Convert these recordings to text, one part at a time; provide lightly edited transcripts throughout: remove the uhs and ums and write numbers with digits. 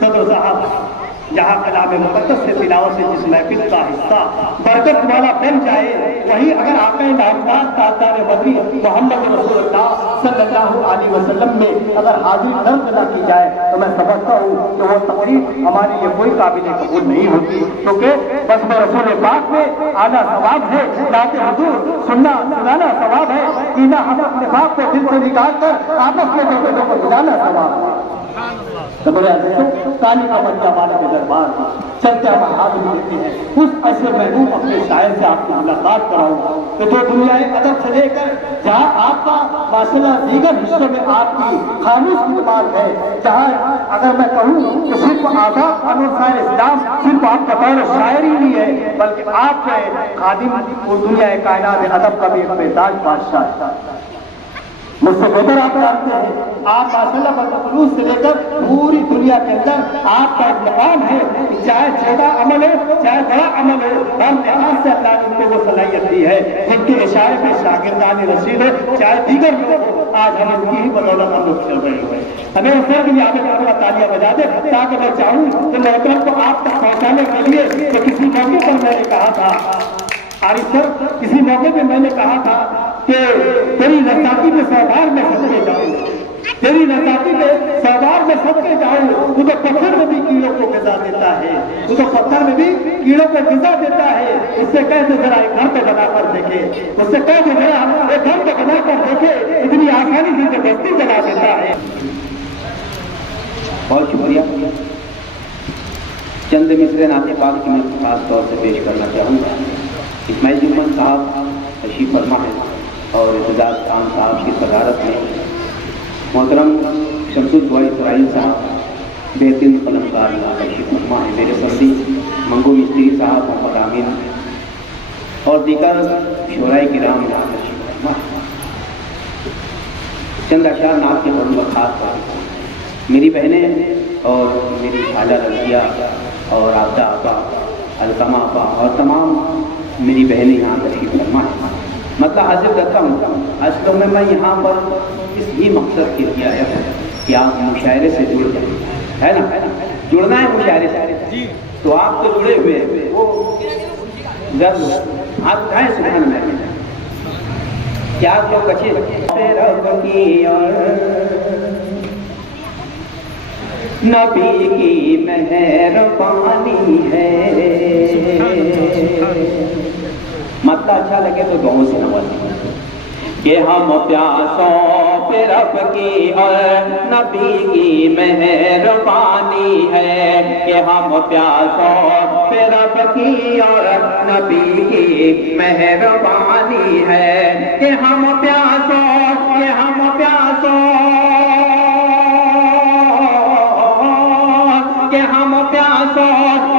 सदर साहब जहाँ कलाम मुक़द्दस से तिलावत से जिस महफिल का हिस्सा बरकत वाला बन जाए, वहीं अगर आक़ा नामदार ताज़दार मदनी मोहम्मद रसूलुल्लाह सल्लल्लाहु अलैहि वसल्लम में अगर हाजिरी दर्ज न की जाए तो मैं समझता हूँ कि वो तकलीफ हमारे लिए कोई काबिल कबूल नहीं होती, क्योंकि बस रसूल पाक में आना सवाब है, जाते हुजूर सुनना सुनाना सवाब है, कीना हम अपने बाप को दिल से निकाल कर आपस में लोगों को बुलाना सवाब है। काली का बच्चा वाले के दरबार चलते हम हाजिर देते हैं, उस ऐसे महबूब अपने शायर से आपकी मुलाकात कराऊंगा कि जो दुनिया अदब से लेकर जहाँ आपका माशाल्लाह दीगर हिस्सों में आपकी खामोश खिदमत है, जहाँ अगर मैं कहूँ कि सिर्फ आज़ाद अनुसार इस्लाम सिर्फ आपका तौर शायर ही नहीं है, बल्कि आप खादिम और दुनिया कायनात अदब का भी एक बेताज बादशाह है। मुझसे बेहतर आप जानते हैं, आप माशाल्लाह बदखलूस से लेकर पूरी दुनिया के अंदर आपका एक मकाम है, चाहे छोटा अमल है चाहे बड़ा अमल है, हम लिहाज से अल्लाह ने उनको वो सलाहियत दी है जिनके इशारे में शागिर्दान रसीद है, चाहे दीगर लोग हो, आज हम उनकी ही बदौलत हम लोग चल रहे हैं। हमें उससे भी यहाँ पे थोड़ा तालियां बजा दे, ताकि मैं चाहूँ कि मोहतरम को आप तक पहुँचाने के लिए तो किसी मौके पर मैंने कहा था, आरिफ सर किसी मौके पे मैंने कहा था कि तेरी नज़ाकत में सरदार में सबके जाऊँ, तेरी नज़ाकत में सरदार में सबके जाऊँ, तू तो पत्थर में भी कीड़ों को गिज़ा देता है, तू तो पत्थर में भी कीड़ों को गिज़ा देता है। उससे कह दे जरा एक घर पे बना कर देखे, उससे कह दे जरा एक घर पे बना कर देखे, इतनी आसानी से जबरदस्ती बना देता है। बहुत शुक्रिया। चंद मिसरे नाते पाक की मैं खास तौर से पेश करना चाहूँगा। इस्माइल जुम्मन साहब तशरीफ फरमा है और एजाज खान साहब की सदारत में मोहतरम शमसुल दुआ इसराइल साहब बेहतरीन कलमकार यहाँ तशरीफ फरमा है, मेरे संदी मंगू मिस्त्री साहब मोहम्मद आमीन और दीगर शोराए किराम यहाँ तशरीफ फरमा है। चंद अशार नाथ के बड़ों खास बात मेरी बहनें और मेरी खाला रजिया और आबदा आपा अलकमा आपा और तमाम मेरी बहनें यहाँ तशरीफ फरमा है। मतलब हाजिर करता हूँ असल में मैं यहाँ पर इस ही मकसद के लिए आया हूँ कि आप मुशायरे से जुड़ जाए, है ना, जुड़ना है मुशायरे से, तो आप तो जुड़े हुए हैं, वो जब आप उठाएं सुबह में क्या तो कचे नबी की मेहरबानी है। मतलब अच्छा लगे तो गाँव से नवाज कि हम प्यासों पे रब की और नबी की मेहरबानी है, कि हम प्यासों पे रब की और नबी की मेहरबानी है, कि हम प्यासों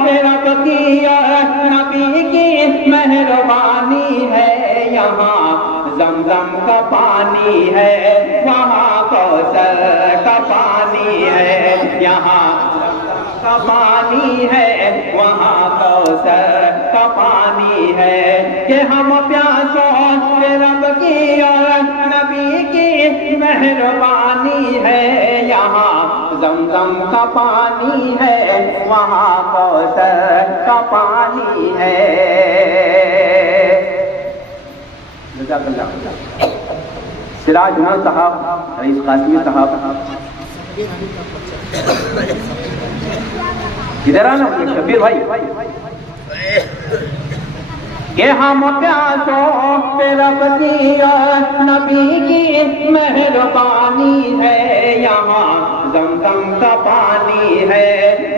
पे रब की और नबी की मेहरबानी है। यहाँ जमजम का पानी है, वहाँ कौसर का पानी है, यहाँ जमजम का पानी है, वहाँ कौसर का पानी है, कि हम प्यासों पे रब की और नबी की मेहरबानी है। यहाँ जमजम का पानी है, वहाँ कौसर का पानी है। सिराज उमर साहब, रईस कासिमी साहब इधर आना, शबीर भाई कि हम प्यासों पे रब की और नबी की मेहरबानी है। यहाँ जमजम का पानी है,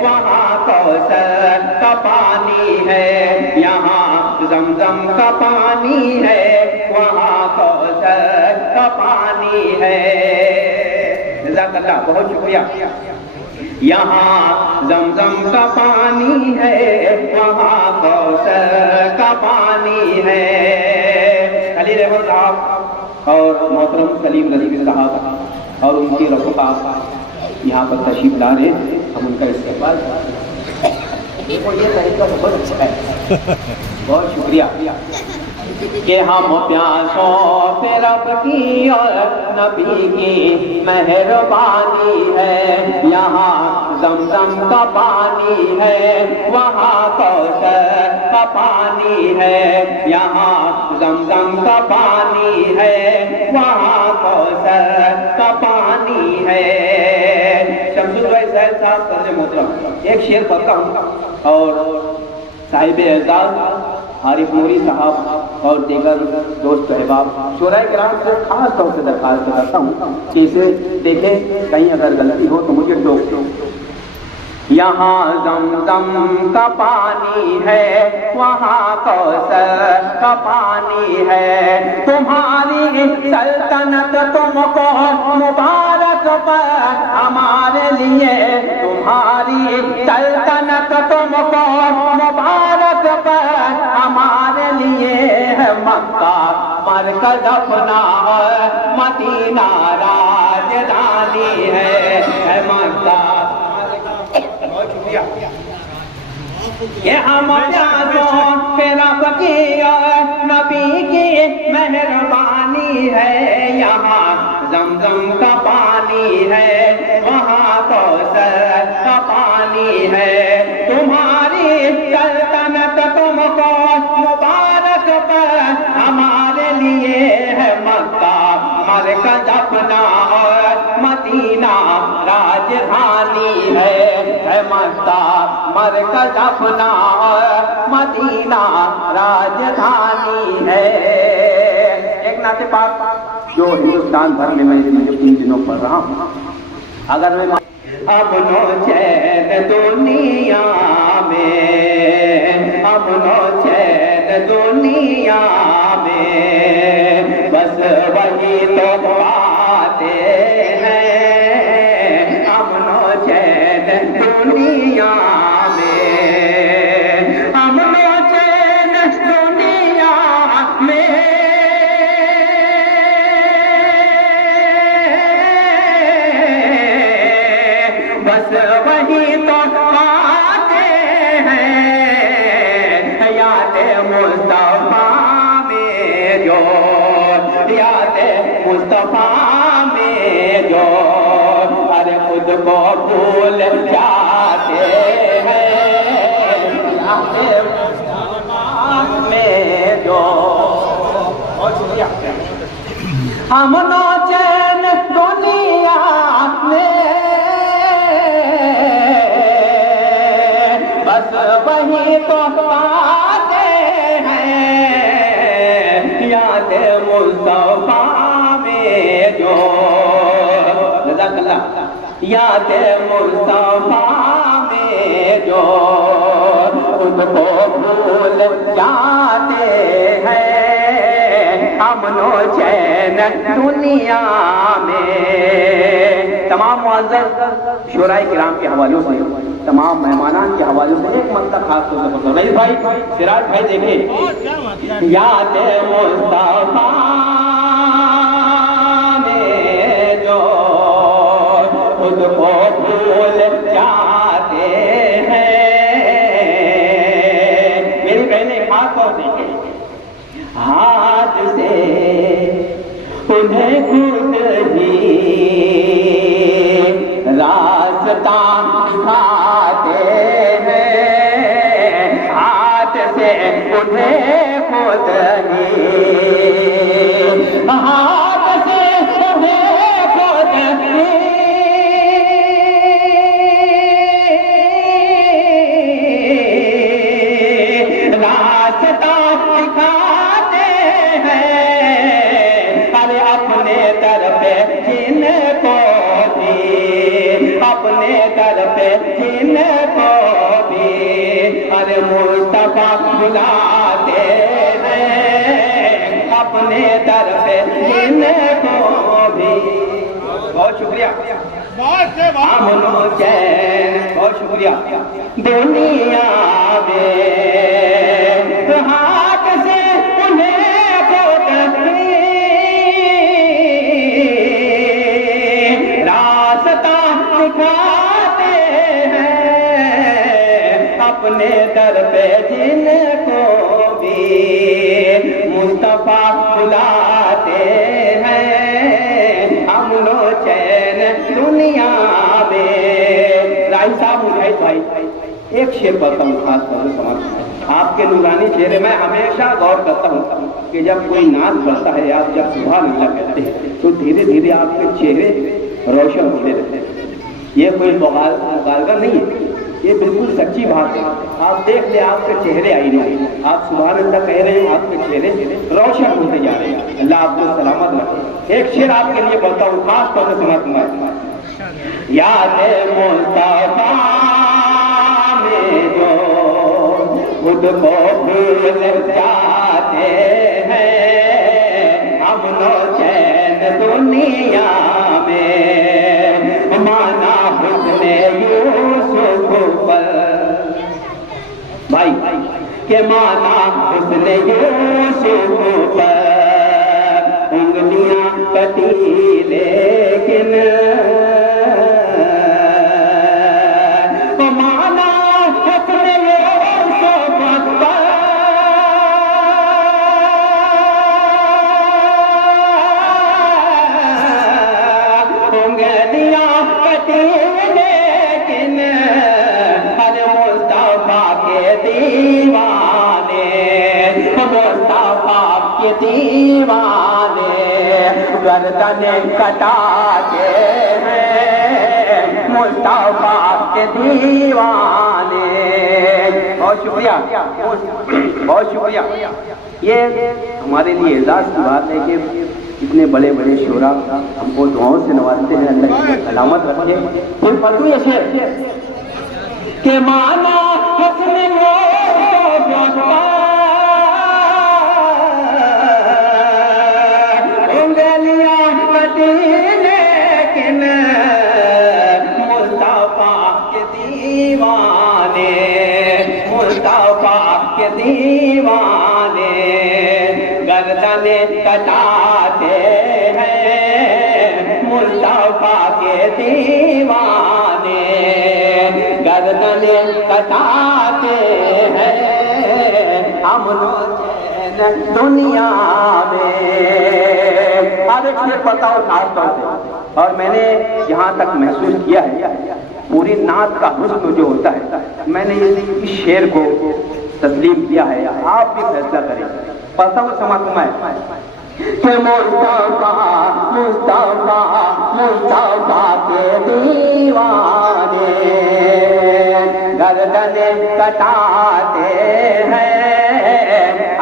वहाँ कौसर का पानी है, यहाँ जमजम का पानी है, वहाँ कौसर का पानी है। जज़ाकल्लाह, बहुत शुक्रिया। यहाँ जमजम का पानी है, वहाँ कौसर का पानी है। खलील अहमद साहब और मोहतरम सलीम रशीद साहब और उनकी रफ़ीक़ा यहाँ पर तशरीफ ला रहे, हम उनका इस्तेमाल। देखो ये तरीका बहुत अच्छा है, बहुत शुक्रिया। कि हम प्यासों पे रब की और नबी की मेहरबानी है। यहाँ जमजम का पानी है, वहाँ कौसर का पानी है। यहाँ जमजम का पानी है, वहाँ कौसर का पानी है। शमसुल भाई साहब सदर मोहतरम, एक शेर पढ़ता हूँ और साहिब एजाज आरिफ नूरी साहब और दीगर दोस्त अहबाब शोराए किराम से खास तौर से दरख्वास्त करता हूँ कि इसे देखें, कहीं अगर गलती हो तो मुझे टोक दो। यहाँ जमजम का पानी है, वहाँ कौसर का पानी है। तुम्हारी सल्तनत तुमको मुबारक पर हमारे लिए, तुम्हारी सल्तनत तुमको मुबारक पर हमारे लिए है। मक्का मरकज अपना है, मदीना राजधानी है मक्का। ये हम प्यारों पे रब की और नबी की मेहरबानी है। यहाँ जमजम का पानी है, वहाँ कौसर का पानी है। तुम्हारी सल्तनत तुमको मुबारक पर हमारे लिए है। मक्का मरकज अपना और मदीना राजधानी है मक्का मरकज अपना और मदीना राजधानी है। एक नाते पाक जो हिंदुस्तान भर में मैं मुझे 3 दिनों पढ़ रहा हूँ, अगर मैं अमनो चैन दुनिया में, अमनो चैन दुनिया में, बस वही तो बाते हैं। अमनो चैन दुनिया में, अमनो चैन दुनिया में, बस वही तो बाते हैं। याद मुस्तफा में जो, याद मुस्तफा में जो, अरे खुद को भूल जाते हैं। याद मुस्तफा में जो, अमनो चैन दुनिया में, बस वही तो पाते हैं। याद मुस्तफा में जो, याद मुस्तफा में जो, उसको भूल जाते हैं। अमनो चैन दुनिया में। तमाम मुअज़्ज़ज़ शुराए किराम के हवालों से, तमाम मेहमानान के हवालों से एक मत खास तौर से बताओ। रईस भाई, सिराज भाई देखे, याद मुस्तफा में जो, उसको भूल जाते हैं। मेरी बहनें खास तौर से हाथ से उन्हें खुद ही रास्ता दिखाते हैं। हाथ से उन्हें खुद ही, हाथ से उन्हें खुद ही रास्ता दिखाते हैं। अरे अपने दर पे जिनको भी, अपने दर पे जिनको भी, अरे मुस्तफा बुलाते हैं। अपने दर पे जिनको भी। बहुत शुक्रिया, अमनो चैन, बहुत शुक्रिया। दुनिया में हाथ से उन्हें खुद रास्ता दिखाते हैं। अपने दर पे जिनको भी मुस्तफा बुलाते हैं। अमनो चैन दुनिया में। भाई साहब, मुजाहिद भाई, एक शेर पढ़ता हूँ खास तौर से समाज में। आपके नूरानी चेहरे में हमेशा गौर करता हूँ कि जब कोई नाच करता है, आप जब सुभान अल्लाह कहते हैं तो धीरे धीरे आपके चेहरे रोशन होने लगते हैं। ये कोई मुबालगा नहीं है, ये बिल्कुल सच्ची बात है। आप देख ले, आपके चेहरे आई नहीं, आप सुभान अल्लाह कह रहे हैं, आपके चेहरे रोशन होते जा रहे हैं। अल्लाह आपको सलामत रखे। एक शेर आपके लिए पढ़ता हूँ खास तौर से समाज में। याद मुस्तफा में जो खुद को भूल जाते हैं, अमनो चैन दुनिया में माना हुस्ने यूसुफ पर, भाई के माना हुस्ने यूसुफ पर उंगलियां कटी लेकिन दीवाने गर्दने कटाते हैं मुस्तफा के दीवाने। बहुत शुक्रिया, बहुत शुक्रिया। ये हमारे लिए एजाज की बात है कि इतने बड़े बड़े शोरा हमको दुआओं से नवाजते हैं। अल्लाह की सलामत रखे। फिर पढ़ूं ये शेर के माना अपने लेकिन मुस्तफा के दीवाने, मुस्तफा के दीवाने गर्दने कटाते हैं मुस्तफा के दीवाने गर्दने कटाते हैं हम दुनिया में। अब एक शेर बताओ खास तौर से, और मैंने जहाँ तक महसूस किया है पूरी नात का हुस्न जो होता है, मैंने इस शेर को तस्लीम किया है। आप भी फैसला करें। पढ़ता हूँ समाज के मुस्तफा मुस्तफा मुस्तफा के दीवाने गर्दने कटाते हैं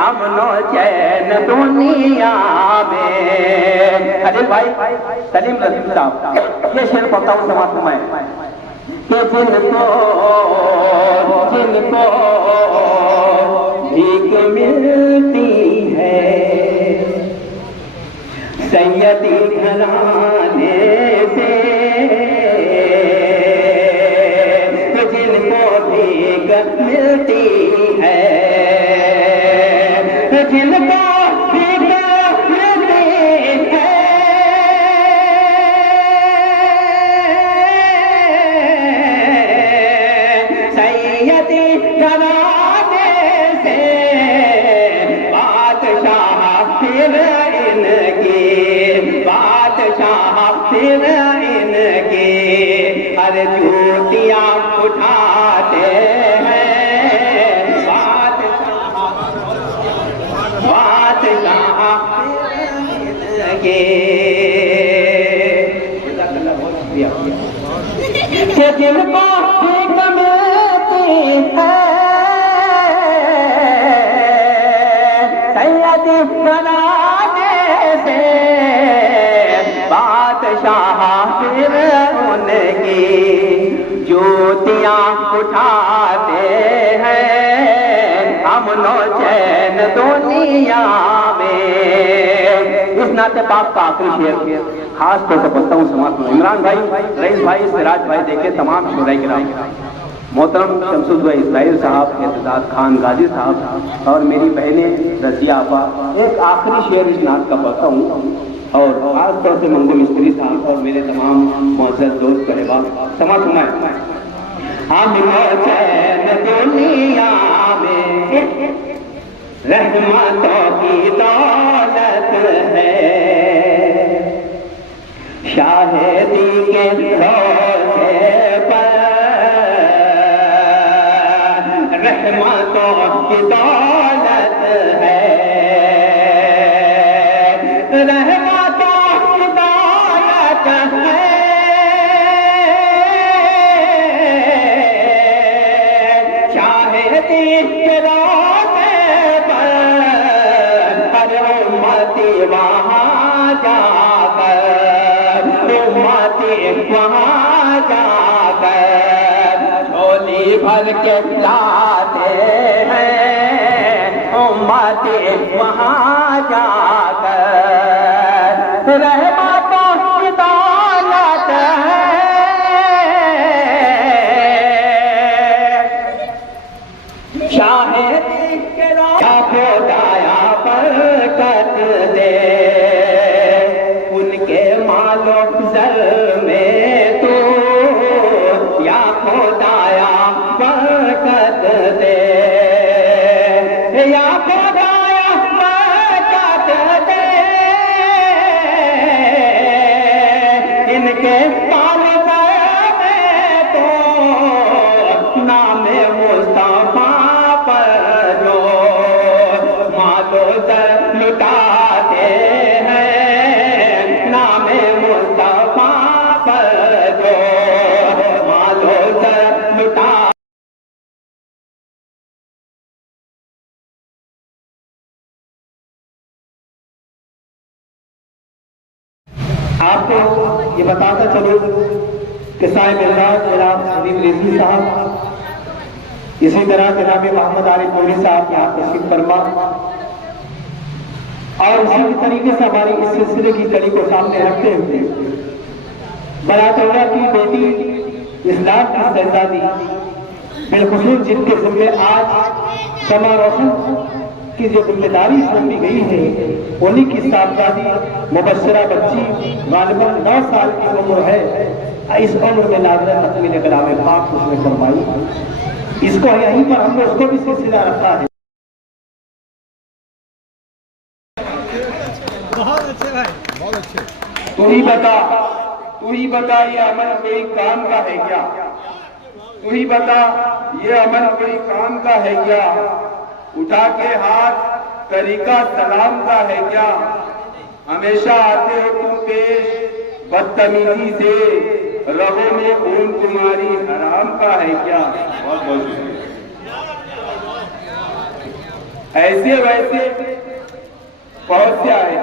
अमनो चैन दुनिया में। खलील भाई सलीम रजीब साहब, ये शेर पढ़ता हूँ समाज में कि जिनको भीख मिलती है सैयदी घराने से, जिनको भीख मिलती है, जिनको भीख मिलती है सैयदी घराने से, बादशाह फिर फिर इनकी हर जूतियाँ उठाते हैं बादशाह इनके कि जिनको भीख मिलती है सैयदी घराने से, बादशाह फिर उनकी ज्योतियाँ उठाते हैं अमनो चैन दुनिया में। इस नाते पाक का आखिरी शेर खास तौर से पढ़ता हूँ समाज में। इमरान भाई, रईस भाई, सिराज भाई देखे तमाम शोराई किराम, मोहतरम शमसुद्दौला इस्माइल साहब, एतजाज खान गाजी साहब और मेरी बहनें रजिया आपा, एक आखिरी शेर इस नात का पढ़ता हूँ और खास तौर से मंगू मिस्त्री साहब और मेरे तमाम मोअज़्ज़ज़ दोस्त कहवा समाज सुनाए। हम चैन दुनिया में रहमतों की दौलत है, शाहिदी के रोज़े पर रहमतों की दौलत है, रहमतों की दौलत है, शाहिदी के रोज़े पर हर उम्मती वहाँ जाकर, उम्मती वहाँ जाकर झोली भर के लाते हैं, उम्मती वहाँ जाकर रहमतों की दौलत है, शाहिदी के रोज़े दाया बरकत दे, उनके मालो ज़र में तो या खुदाया बरकत दे, या खुदाया बरकत दे, इनके मालो ज़र में तो नामे मुस्तफा पर जो मालो ज़र लुटाते हैं, नामे मुस्तफा पर जो मालो ज़र लुटा। आपको ये बताता चलो कि साहिब मिर्जाद जनाब सलीम रिजवी साहब, इसी तरह जनाब मोहम्मद आरिफ नूरी साहब यहाँ तशरीफ फरमा, और उसी तरीके से हमारी इस सिलसिले की कड़ी को सामने रखते हुए बरातौला की बेटी इस्लाम की शहजादी बिलखुसूस जिनके जिम्मे आज समा रोशन की जो जिम्मेदारी सौंपी गई है, उन्हीं की साहबजादी मुबशरा बच्ची गालिबन 9 साल की उम्र है। इस उम्र में नाज़रीन तकमील कलाम पाक उसने फरमाई, इसको यहीं पर हमने उसको भी सिलसिला रखा है। बहुत अच्छे भाई, बहुत अच्छे। तू ही बता ये अमल कोई काम का है क्या? तू ही बता ये अमल कोई काम का है क्या? उठा के हाथ तरीका सलाम का है क्या? हमेशा आते हो तुम पेश बदतमीजी से, रगों में खून तुम्हारी हराम का है क्या? बहुत बहुत ऐसे वैसे बहुत से आए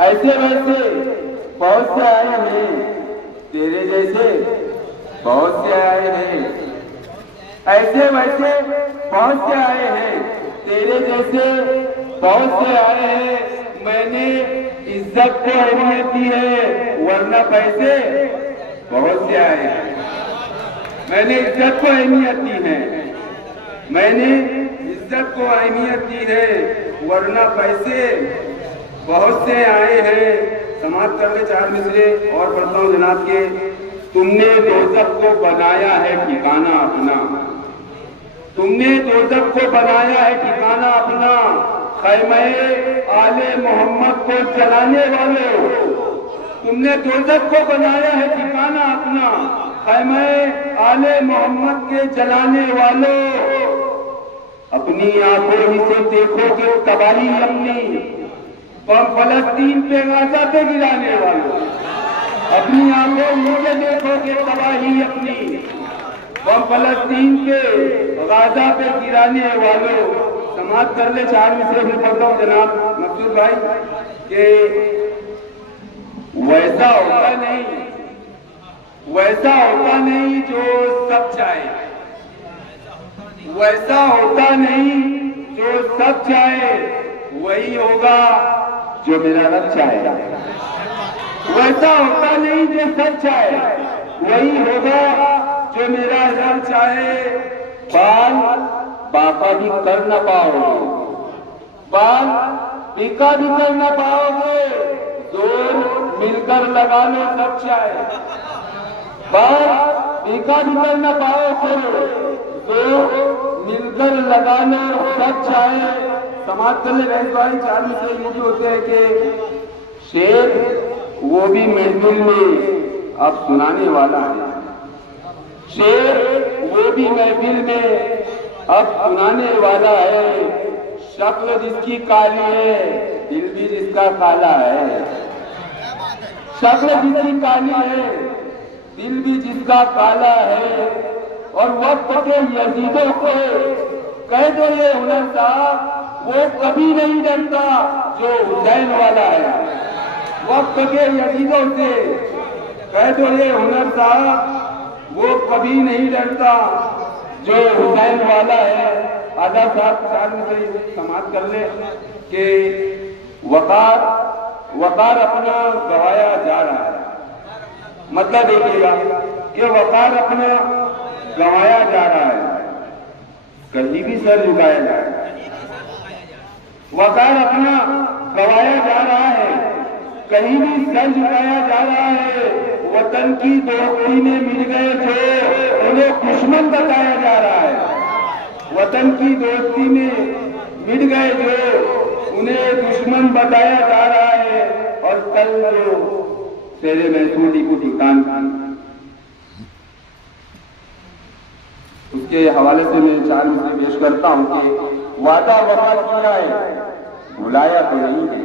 ऐसे वैसे बहुत से आए हैं, तेरे जैसे बहुत से आए हैं, ऐसे वैसे बहुत से आए हैं, तेरे जैसे बहुत से आए हैं। मैंने इज्जत को अहमियत दी है वरना पैसे बहुत से आए हैं। मैंने इज्जत को अहमियत दी है, मैंने इज्जत को अहमियत दी है वरना पैसे बहुत से आए हैं। समाप्त कर ले 4 मिसरे और पढ़ता हूँ जनाब के। तुमने दोज़ख को बनाया है ठिकाना अपना, तुमने दोज़ख को बनाया है ठिकाना अपना, खैमे आले मोहम्मद को जलाने वालों। तुमने दोज़ख को बनाया है ठिकाना अपना, खैमे आले मोहम्मद के जलाने वालों। अपनी आंखों ही से देखोगे तबाही अपनी, बम फलस्तीन पे गाजा पे गिराने वालों। अपनी आंखों मुझे देखोगे तबाही अपनी, बम फलस्तीन के गाजा पे गिराने वालों। समाप्त कर ले 4 मिसरे भी पढ़ता हूँ जनाब मकसूद भाई कि वैसा होता नहीं, वैसा होता नहीं जो सब चाहे, वैसा होता नहीं जो सब चाहे, वही होगा जो मेरा रब चाहे। वैसा होता नहीं जो सब चाहे, वही होगा जो मेरा रब चाहे। बाल बापा भी कर न पाओगे, बाल पीका भी कर न पाओगे, जोर मिलकर लगा लो सब चाहे। बाल पीका भी कर न पाओगे, जोर मिलकर लगा लो सब चाहे। समाप्त करने रहे भाई 4 मिसरे ये भी होते हैं कि शेर वो भी महफिल में अब सुनाने वाला है, शेर वो वो भी महफिल में अब सुनाने वाला है। शक्ल जिसकी काली है, दिल भी जिसका काला है। शक्ल जिसकी काली है, दिल भी जिसका काला है। और वक्त के यजीदों को कह दो ये हुनर साहब, वो कभी नहीं डरता जो हुसैन वाला है। वक्त के यजीदों से कह दो ये हुनर साहब, वो कभी नहीं डरता जो हुसैन वाला है। आजा साहब चार में से समाप्त कर ले कि वकार अपना गवाया जा रहा है। मतलब देखिएगा कि वकार अपना गवाया जा रहा है, कहीं भी सर झुकाया जा रहा है। वकार अपना गवाया जा रहा है, कहीं भी सर झुकाया जा रहा है। वतन की दोस्ती में मिल गए जो उन्हें दुश्मन बताया जा रहा है। वतन की दोस्ती में मिल गए जो उन्हें दुश्मन बताया जा रहा है। और कल जो तेरे में टूटी फूटी कान उसके हवाले से मैं चार मिनट पेश करता हूं कि वादा वफा किया है, बुलाया तो नहीं है।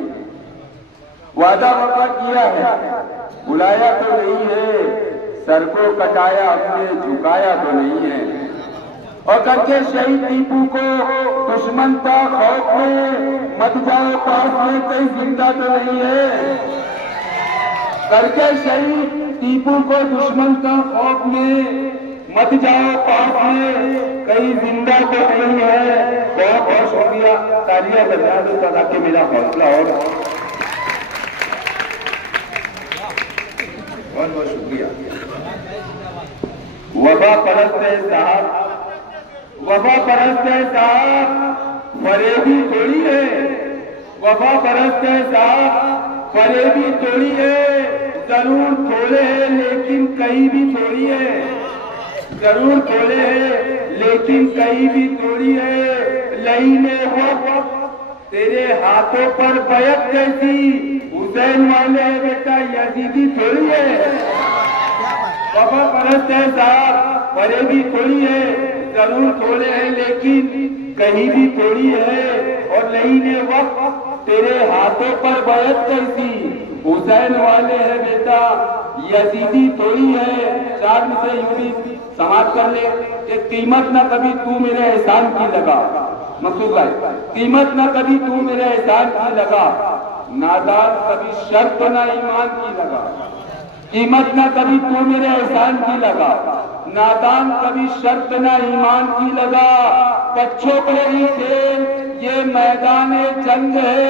वादा वफा किया है, बुलाया तो नहीं है। सर को कटाया, अपने झुकाया तो नहीं है। और करके शहीद टीपू को दुश्मन का खौफ में मत जाओ पास में, कहीं जिंदा तो नहीं है। करके शहीद टीपू को दुश्मन का खौफ में मत जाओ पास में, कहीं जिंदा तो नहीं है। बहुत बहुत शुक्रिया, तालियां बजा दो ताकि मेरा हौसला और बहुत बहुत शुक्रिया। वफा परस्त है साहब, वफा परस्त है साहब, फरेबी थोड़ी है। वफा परस्त है साहब, फरेबी थोड़ी है। जरूर थोड़े है लेकिन कहीं भी थोड़ी है। जरूर थोड़े है लेकिन कहीं भी थोड़ी है। लहीने वक्त तेरे हाथों पर बैत कैसी, हुसैन वाले है बेटा, यजीदी थोड़ी है। वफा परस्त है साहब, फरेबी थोड़ी है। जरूर थोड़े हैं लेकिन कहीं भी थोड़ी है। और लहीने वक्त तेरे हाथों पर बैत कैसी, हुसैन वाले है बेटा, यजीदी थोड़ी है। चार में से यूं भी समाप्त कर ले कि कीमत न कभी तू मेरे एहसान की लगा। मकसूद भाई, कीमत न कभी तू मेरे एहसान की लगा। नादान कभी शर्त न ईमान की लगा। कीमत न कभी तू मेरे एहसान की लगा। नादान कभी शर्त न ईमान की लगा। बच्चों को ही खेल ये मैदान जंग है।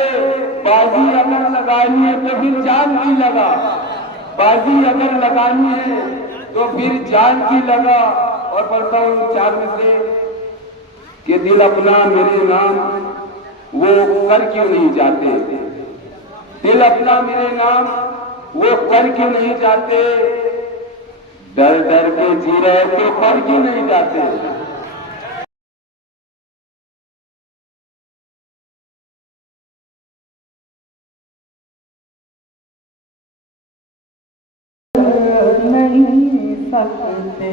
बाजी अगर लगानी है तो फिर जान की लगा। बाजी अगर लगानी है तो फिर जान की लगा। और पढ़ता हूँ चार में से कि दिल अपना मेरे नाम वो कर क्यों नहीं जाते। दिल अपना मेरे नाम वो कर क्यों नहीं जाते। डर डर के जी रहे तो पर क्यों नहीं जाते। नहीं सकते।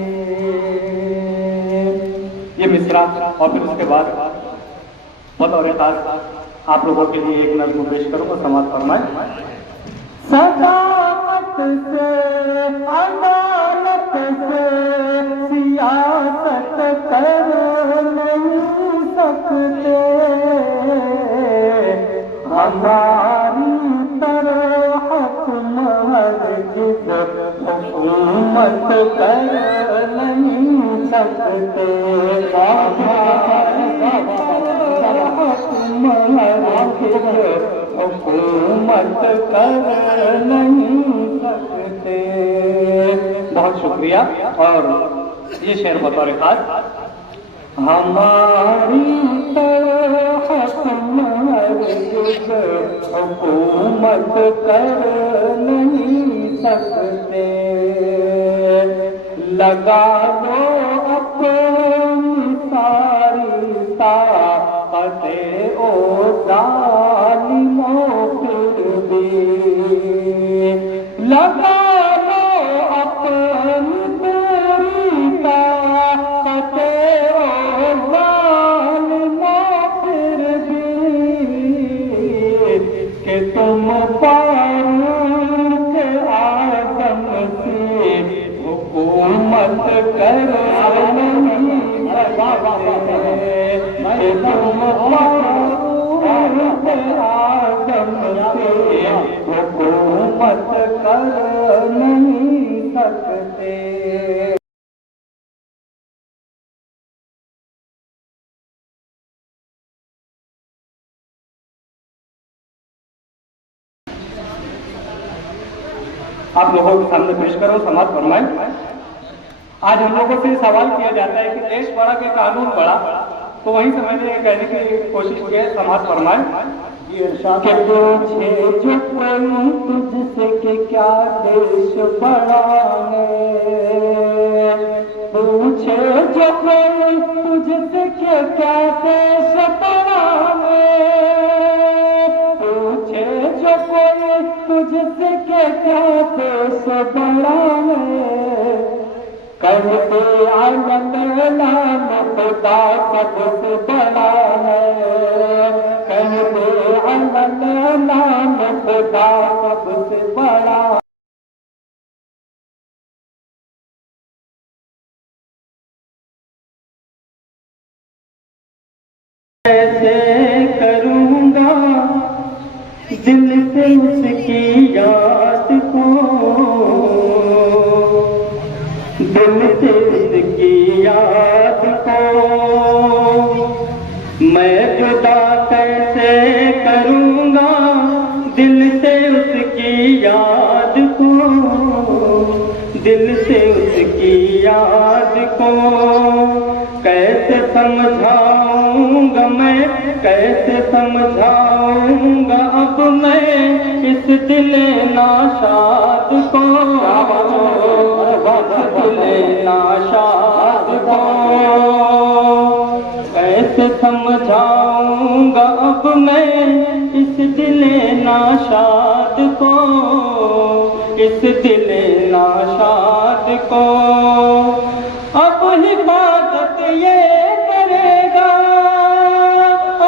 ये मिसरा और फिर उसके बाद बतौर खास आप लोगों के लिए एक नज़्म पेश करूंगा, समाज फरमाए। सदाकत से अदालत से सियासत कर नहीं सकते। हमारी तरह हरगिज़ हुकूमत कर नहीं सकते। हुकूमत कर नहीं सकते। बहुत शुक्रिया। और ये शेर बतौर खास। हमारी तरह हुकूमत कर नहीं सकते। लगा लो अपनी सारी ताकते ओ जालिमों फिर भी। लगा लो अपनी पूरी ताकत हुकूमत कर नहीं सकते। आप लोगों के सामने पेश करो, समाज फरमाए। आज हम लोगों से सवाल किया जाता है कि देश बड़ा के कानून बड़ा, तो वहीं से मैंने ये कहने की कोशिश की है, समाज फरमाए कि पूछे जो कोई तुझसे के क्या देश बड़ा है, पूछे जो कोई तुझसे के क्या देश बड़ा है, पूछे जो कोई तुझसे के क्या देश बड़ा है, कहते आलम नाम खुदा सबसे बड़ा है, कहते आलम नाम खुदा सबसे बड़ा। कैसे करूँगा दिल से उसकी याद को, दिल से उसकी याद को मैं जुदा कैसे करूँगा, दिल से उसकी याद को, दिल से उसकी याद को कैसे समझाऊंगा मैं, कैसे समझाऊंगा अब मैं इस दिल नाशाद को, दिल नाशाद को कैसे समझाऊंगा अब मैं इस दिल नाशाद को, इस दिल नाशाद को। अब हिफाजत ये करेगा,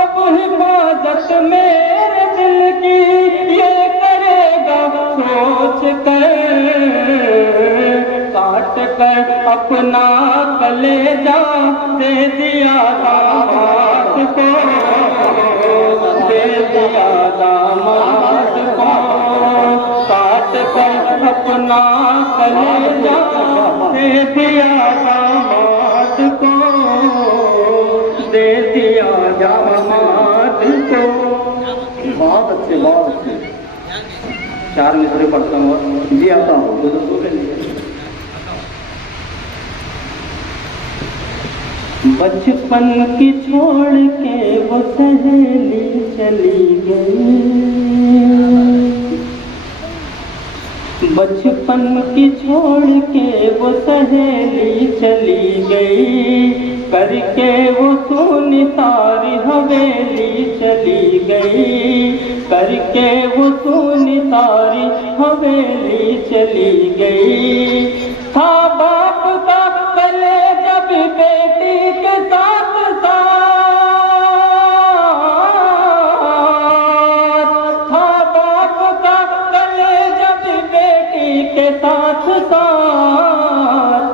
अब हिफाजत मेरे दिल की ये करेगा, सोच कर काट कर अपना कलेजा दे दिया दामाद को, दे दिया दामाद को, काट कर अपना कलेजा दे दिया दामाद को, दे दिया दामाद को। बहुत अच्छे, बहुत अच्छे। 4 मिसरे पढ़ता हूँ जी, आता हूँ तो सुन लीजिए। बचपन की छोड़ के वो सहेली चली गई, बचपन की छोड़ के वो सहेली चली गई, करके वो सोनी सारी हवेली चली गई, करके वो सोनी सारी हवेली चली गई। था बाप का पले जब बेटी के साथ साथ, था बाप का पले जब बेटी के साथ साथ,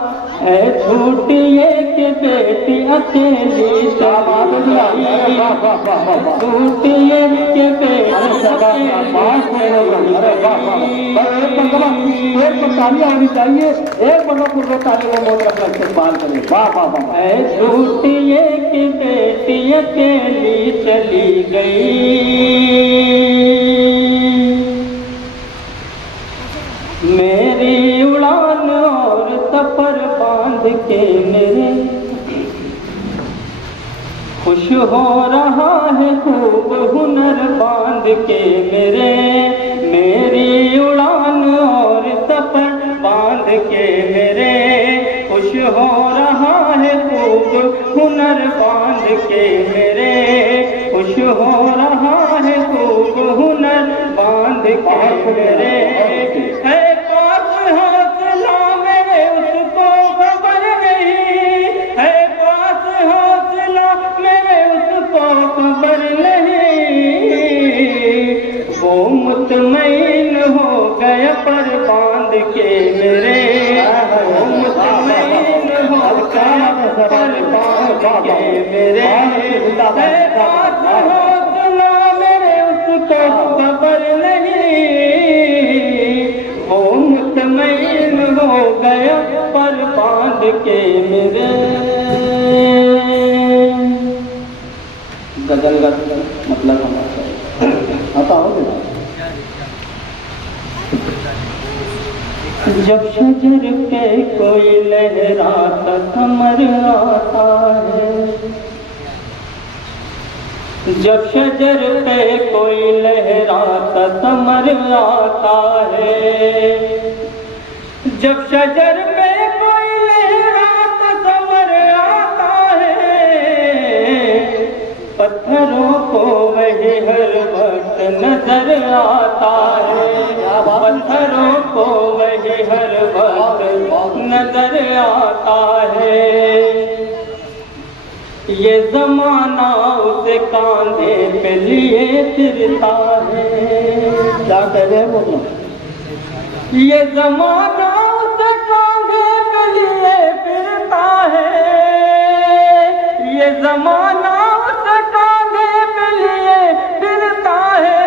है झूठ ये कि बेटी अकेली शाबाश गई, झूठ ये कि बेटी तालियां होनी चाहिए, एक बंदा पूर्व ताली को मोड़ रखना इस्तेमाल करें। वाह वाह वाह। है झूठ ये कि बेटी अकेली चली गई, मेरी उड़ान और सफर बांध के मेरे खुश हो रहा है खूब हुनर बांध के मेरे, मेरी उड़ान और सफर बांध के मेरे खुश हो रहा है खूब हुनर बांध के मेरे, खुश हो रहा है खूब हुनर बांध के मेरे। है पास हौसला मेरे उसको खबर नहीं, है पास हौसला मेरे उसको खबर नहीं, वो मुतमईन हो गया पर बांध के मेरे, वो मुतमईन हो मेरे पास हौसला मेरे उसको खबर नहीं, वो मुतमईन हो गया पर बांध के मेरे। गजल का मतलब हमारा आता हो गया। जब शजर पे कोई लहराता समर आता है, जब शजर पे कोई लहराता समर आता है, जब शजर पे कोई लहराता समर आता है, पत्थरों को वही हर वक्त नजर आता है, पत्थरों को वही हर वक्त नजर आता है। ये जमाना उसे कांधे पे लिए फिरता है, क्या कह रहे हैं वो? ये जमाना उसे कांधे पे लिए फिरता है, ये जमाना उसे कांधे पे लिए फिरता है।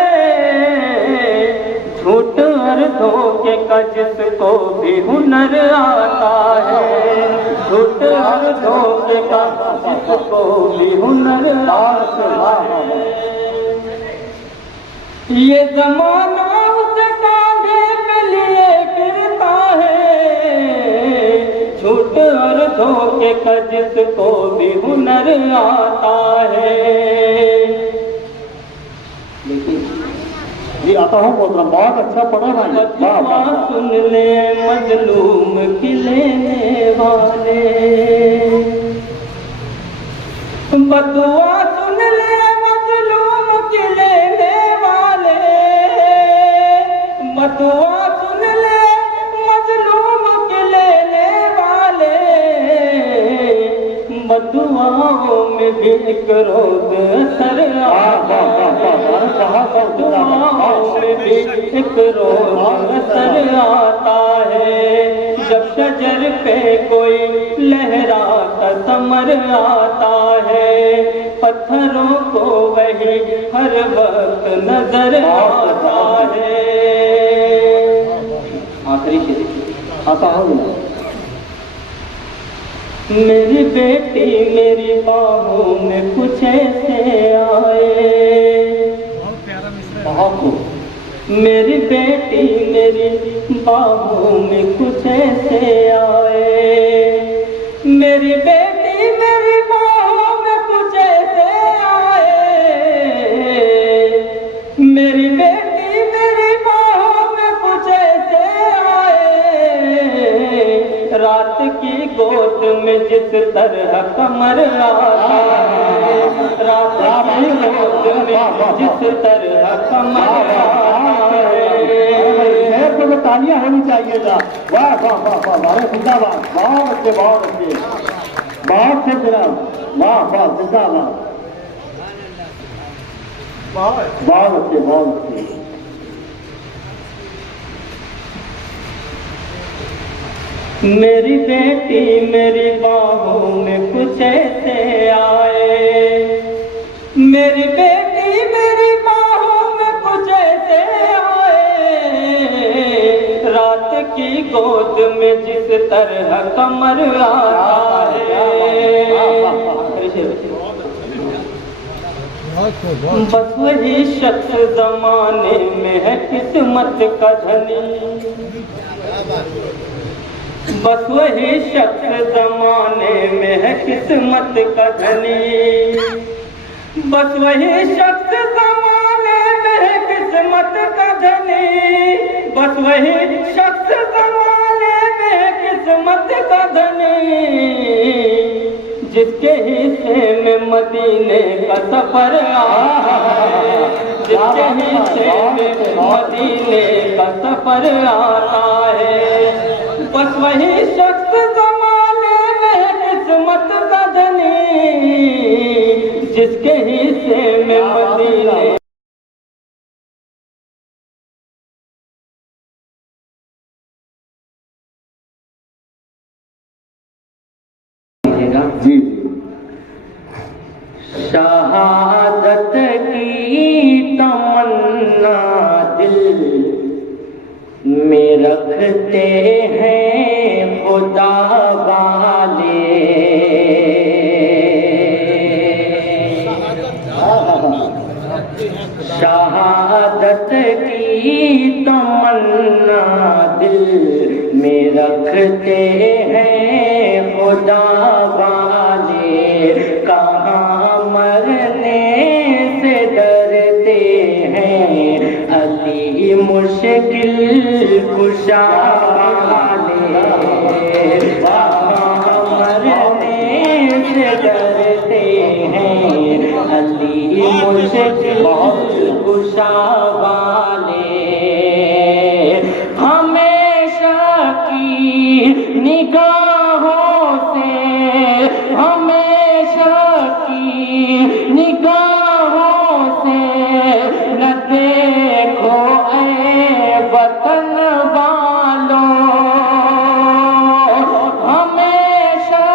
झूठ और धोखे का जिसको भी हुनर आता है, झूठ और धोखे का जिसको भी हुनर आता है। ये जमाना उसे कांधे पे लिए फिरता है, झूठ और धोखे का जिसको भी हुनर आता है। जी आता हूँ मोहतरम, बहुत अच्छा पढ़ा भाई। बदुआ सुन ले मजलूम की लेने वाले, बदुआ सुन ले मजलूम की लेने वाले, बदुआ सुन ले मजलूम की लेने वाले। बदुआओं में भी एक रोज असर आता है, बदुआओं में भी एक रोज असर आता है। जब शजर पे कोई लहराता समर आता है, पत्थरों को वही हर वक्त नजर आता है। आखिरी शेर आता हो गया। मेरी बेटी मेरी बाहों में कुछ ऐसे आए, बहुत खूब। मेरी बेटी मेरी बाहों में कुछ ऐसे आए, मेरी बेटी मेरी बाहों में कुछ ऐसे आए, मेरी बेटी मेरी बाहों में कुछ ऐसे आए। रात की गोद में जिस तरह कमर आता है, रात की गोद में जिस तरह कमर आता है। शहर को तो तालियां होनी चाहिए था। वाह वाह वाह वाह, अरे जिंदाबाद, बहुत अच्छे बहुत अच्छे, बहुत से जनाब, वाह वाह जिंदाबाद, बहुत अच्छे बहुत अच्छे। मेरी बेटी मेरी बाहों में कुछ ऐसे आए, मेरी बेटी मेरी बाहों में कुछ ऐसे आए। रात की गोद में जिस तरह कमर आता है, बस वही शख्स जमाने में है किस्मत का धनी, बस वही शख्स जमाने में है किस्मत का धनी, बस वही शख्स जमाने में है किस्मत का धनी, बस वही शख्स जमाने में है किस्मत का धनी। जिसके हिस्से में मदीने का सफर आता है, जिसके हिस्से में मदीने का सफर आता है, बस वही शख्स जमाने में है किस्मत का धनी, जिसके हिस्से में मदीने सुनिएगा। जी शहादत की तमन्ना दिल में रखते हैं खुदा वाले, शहादत की तमन्ना दिल में रखते हैं खुदा वाले, कहाँ मरने से डरते हैं अली मुश्किल कुशा वाले, कहाँ मरने से डरते हैं अली मुश्किल कुशा वाले, हमेशा की निगाहों से, हमेशा की निगाहों से न देखो ऐ वतन वालों, हमेशा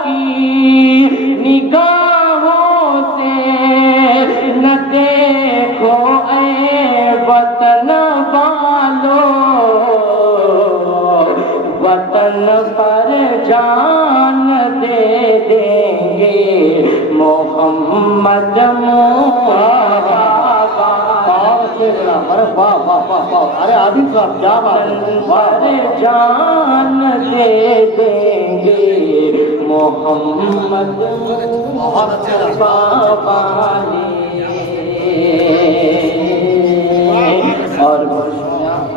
की निगाहों से न देखो ऐ वतन वालों, वतन पर जान दे देंगे मोहम्मद अरे वाह वाह वाह वाह, अरे आदिल साहब क्या बात है, पर जान दे देंगे मोहम्मद बहुत अच्छे और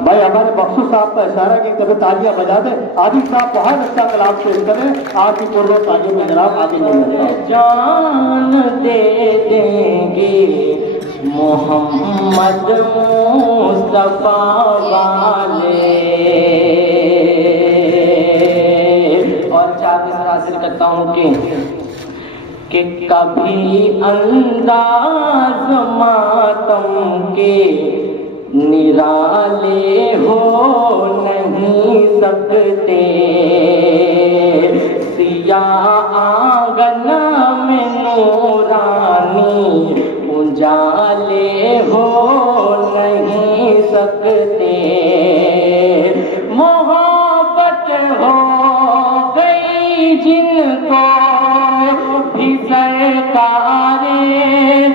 भाई हमारे बख्शू साहब का इशारा कि कभी तालियां बजा दे। आदिल साहब बहुत अच्छा कलाम पेश करें, आपकी पूर्व तालियों में जनाब आगे नहीं जान दे देंगे मोहम्मद मुस्तफा वाले। और चार मिसरा हासिल करता हूँ कि कभी अंदाज मातम के निराले हो नहीं सकते, सिया आंगन में नूरानी उजाले हो नहीं सकते, मोहब्बत हो गई जिनको भी सरकारे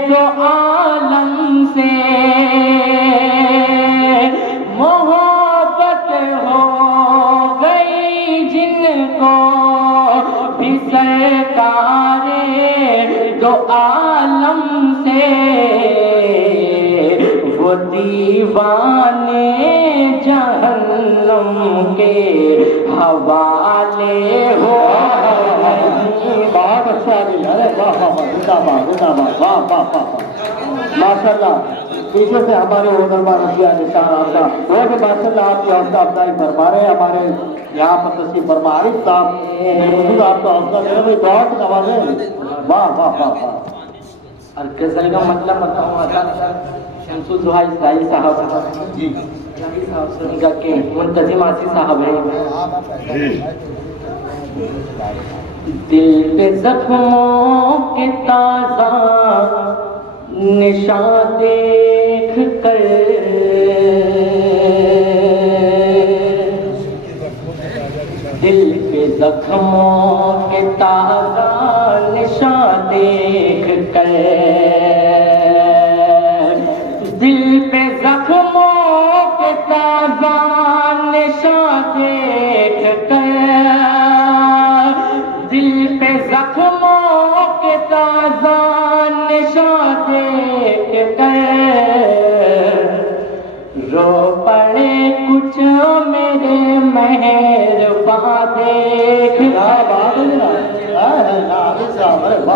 दो आलम से, मोहब्बत हो गई जिनको भी सरकारे दो आलम से, वो दीवाने जहन्नम के हवाले हो। बहुत अच्छा आदिल, अरे वाह वाह वाह, जिंदाबाद जिंदाबाद, वाह वाह वाह वाह, माशाल्लाह। पीछे से हमारे ओनरमा रजिया निशान आपका वो भी माशाल्लाह आपकी हौसला अफजाई फरमा रहे हैं, हमारे यहाँ पर तस्वीर फरमा आरिफ साहब बिल्कुल आपका हौसला दे रहे, बहुत नवाजे, वाह वाह वाह वाह। और गजल का मतलब बताऊँ शमसुल दुहा इस्राइल साहब जी साहब सुनिका के मुंतजिम आसी साहब हैं। दिल पे जख्मों के ताज़ा निशान देख कर, दिल पे जख्मों के ताज़ा निशान देख कर, दिल पे जख्मों के ताज़ा निशान देख कर, दिल पे जख्मों के ताज़ा निशान देख कर, रो पड़े कुछ मेरे मेहरबां देख कर,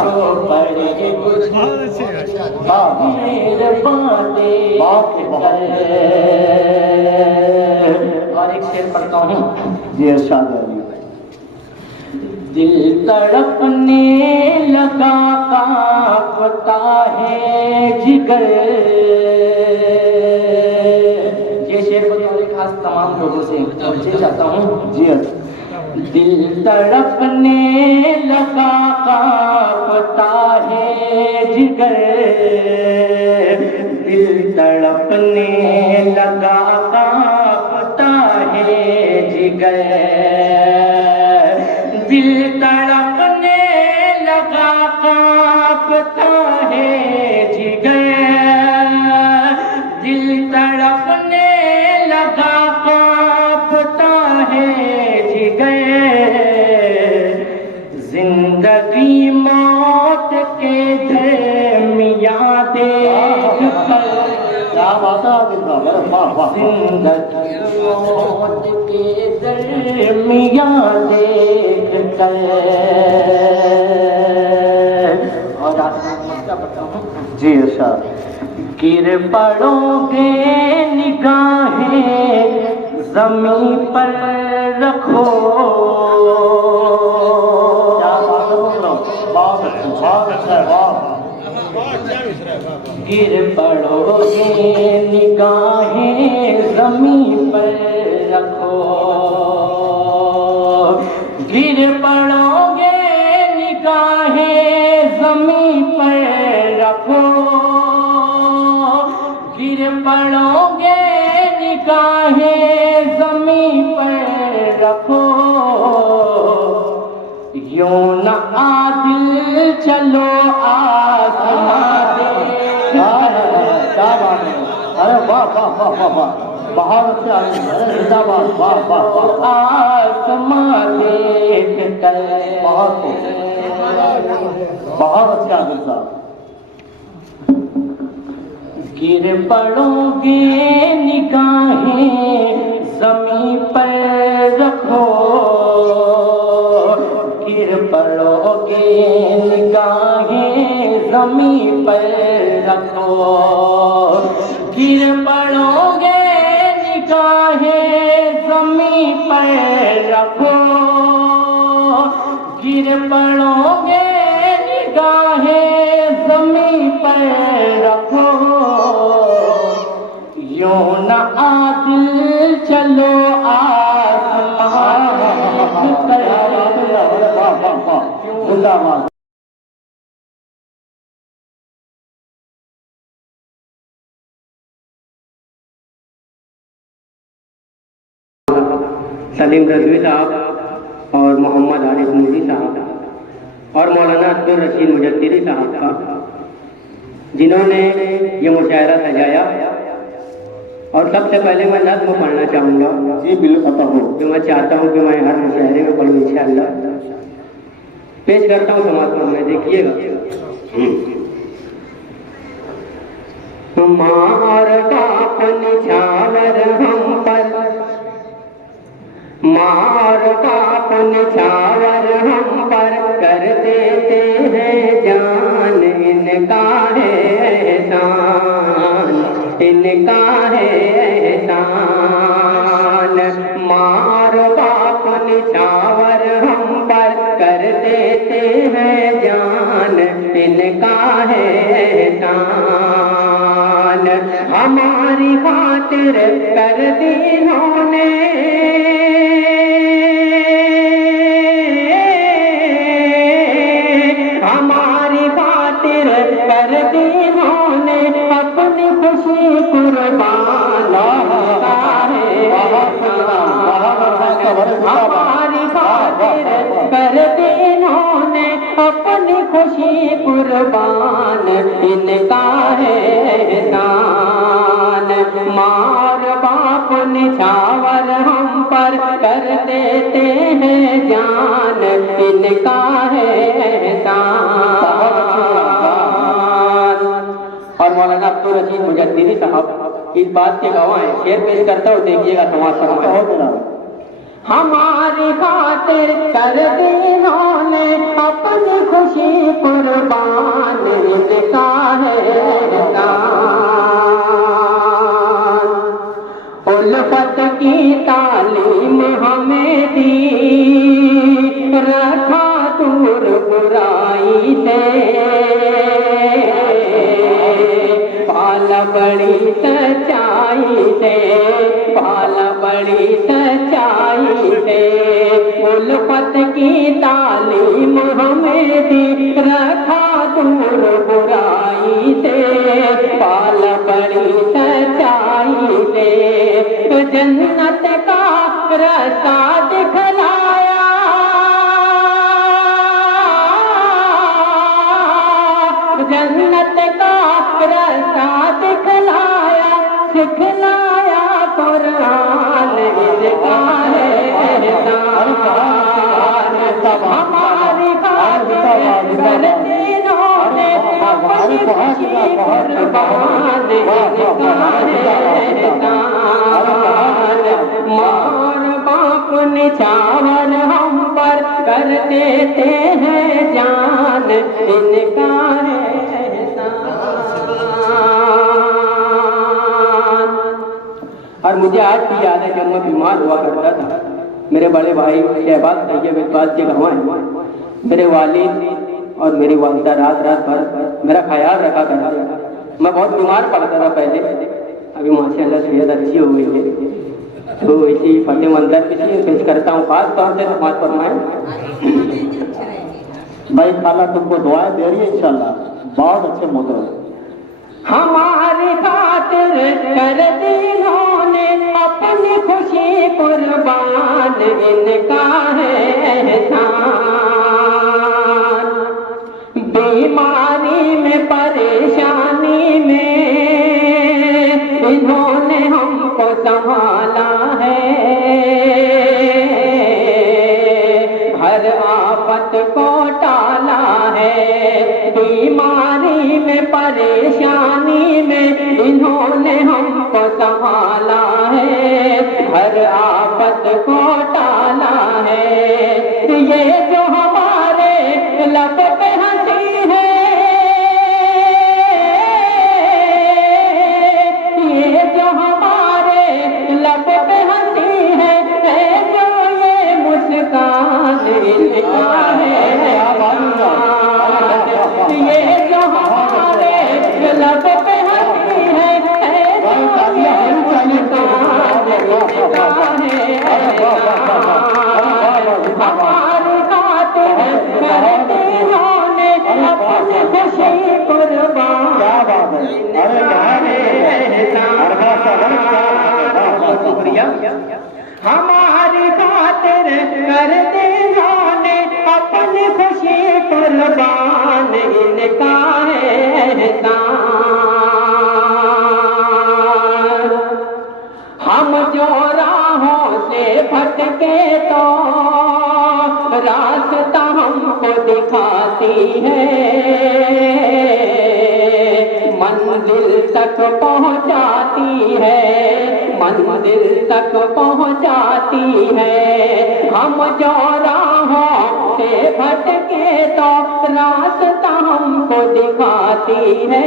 रो पड़े कुछ मेहरबां देख कर। और एक शेर पढ़ता हूँ जी इरशाद अली। दिल तड़पने लगा कांपता है जिगर, ये शेर बताने खास तमाम लोगों से चाहता हूँ जी दिल तड़पने लगा गए, दिल तड़पने लगा कांपता है जिगर, दिल तड़पने लगा कांपता है जिगर, दिल तड़पने लगा कांपता है जिगर, जिंदगी मौत के दरमियां देख कर, क्या बात है आदिल साहब, अरे वाह वाह। जिंदगी मौत के दरमियां देख कर, और क्या बताऊं जी इरशाद। गिर पड़ोगे निगाहें जमीन पर रखो, क्या बात है बोल रहा हूँ, बहुत अच्छा है, वाह। गिर पड़ोगे निगाहें जमीन पर रखो, गिर पड़ोगे निगाहें जमीन पर रखो, गिर पड़ोगे निगाहें जमीन पर रखो, यूं न आदिल चलो आसमां क्या बात है, अरे वाह वाह वाह वाह वाह, बहुत अच्छे आदिल, अरे जिंदाबाद, वाह वाह वाह, आसमां देख कर, बहुत अच्छे आदिल साहब। गिर पड़ोगे निगाहें जमीन पर रखो, गिर पड़ोगे निगाहें जमीन पर रखो, गिर पड़ोगे निगाहें जमीन पर रखो, गिर पड़ोगे निगाहें जमीन पर रखो, यूं न आदिल चलो आसमां पर, अरे वाह वाह वाह, जिंदाबाद। सलीम रजवी साहब और मोहम्मद आरिफ नूरी साहब और मौलाना अब्दुल रशीद मुजद्दिदी साहब का, जिन्होंने ये मुशायरा सजाया। और सबसे पहले मैं नज़्म पढ़ना चाहूँगा, जी बिल्कुल पता हो, जो मैं चाहता हूँ कि मैं हर मुशायरे में पढ़ूँ इंशाअल्लाह। पेश करता हूँ समाज में, देखिएगा। मार बापन छावर हम पर, मार बापन छावर हम पर, कर देते हैं जान, इनका है एहसान, इनका है एहसान। मार बापन छावर हम पर, कर देते हैं जान, इनका है एहसान। हमारी खातिर कर दी इन्होंने, हमारी खातिर कर दी इन्होंने, अपनी खुशी कुर्बान है। हमारी खातिर कर दी इन्होंने, अपनी खुशी कुर्बान, इनका है एहसान। मार बाप निछावर हम पर, कर देते हैं जान, इनका है एहसान। और मौलाना अब्दुल रशीद मुजद्दिदी साहब इस बात के गवाह हैं। शेर पेश करता हूँ, देखिएगा समाज। हमारी खातिर कर दी इन्होंने, अपनी खुशी कुर्बान, इनका है एहसान। उल्फत की तालीम हमें दी, रखा दूर बुराई से, पाला बड़ी सच्चाई से, पाला बड़ी सच्चाई से। उल्फत की तालीम हमें दी, रखा दूर बुराई जन्नत का रास्ता दिखलाया, जन्नत का रास्ता दिखलाया, सिखलाया कुरान इनका है एहसान, हमारी खातिर करते इन्होंने अपनी खुशी कुर्बान इनका है एहसान, मार बाप निछावर हम पर कर देते हैं जान इनका है और मुझे आज भी याद है जब मैं बीमार हुआ करता था, मेरे बड़े भाई शहबाज तैयब इकबाल के गाँव है, मेरे वालिद और मेरी वालिदा रात रात भर मेरा ख्याल रखा करते थे। मैं बहुत बीमार पड़ता था पहले, अभी माशाल्लाह सेहत अच्छी हो गई है, तो इसी फतेह मंदिर की पेश करता हूँ, खास तौर से नमाज फरमाएं। भाई खाला तुमको दुआएं दे रही है इंशाल्लाह, बहुत अच्छे मोहतरम। हमारी खातिर कर दी इन्होंने अपनी खुशी कुर्बान इनका है एहसान, बीमारी में परेशानी में इन्होंने हमको संभाला है, हर आफत को टाला है, बीमारी में परेशानी में इन्होंने हमको संभाला है, हर आफत को टाला है। ये जो हमारे लब पे हंसी है, ये जो हमारे लब पे हंसी है, जो ये मुस्कान इनका है, ये जो हमारे लब पे हंसी है, हमारी खातिर करते इन्होंने अपनी खुशी कुर्बान हमारी खातिर करते इन्होंने अपनी खुशी कुर्बान इनका है एहसान, हम जो राहों से भटके तो रास्ता हमको दिखाती है, मंजिल तक पहुंचाती है, मंजिल तक पहुंचाती है, हम जो राहों से भटके तो रास्ता हमको दिखाती है,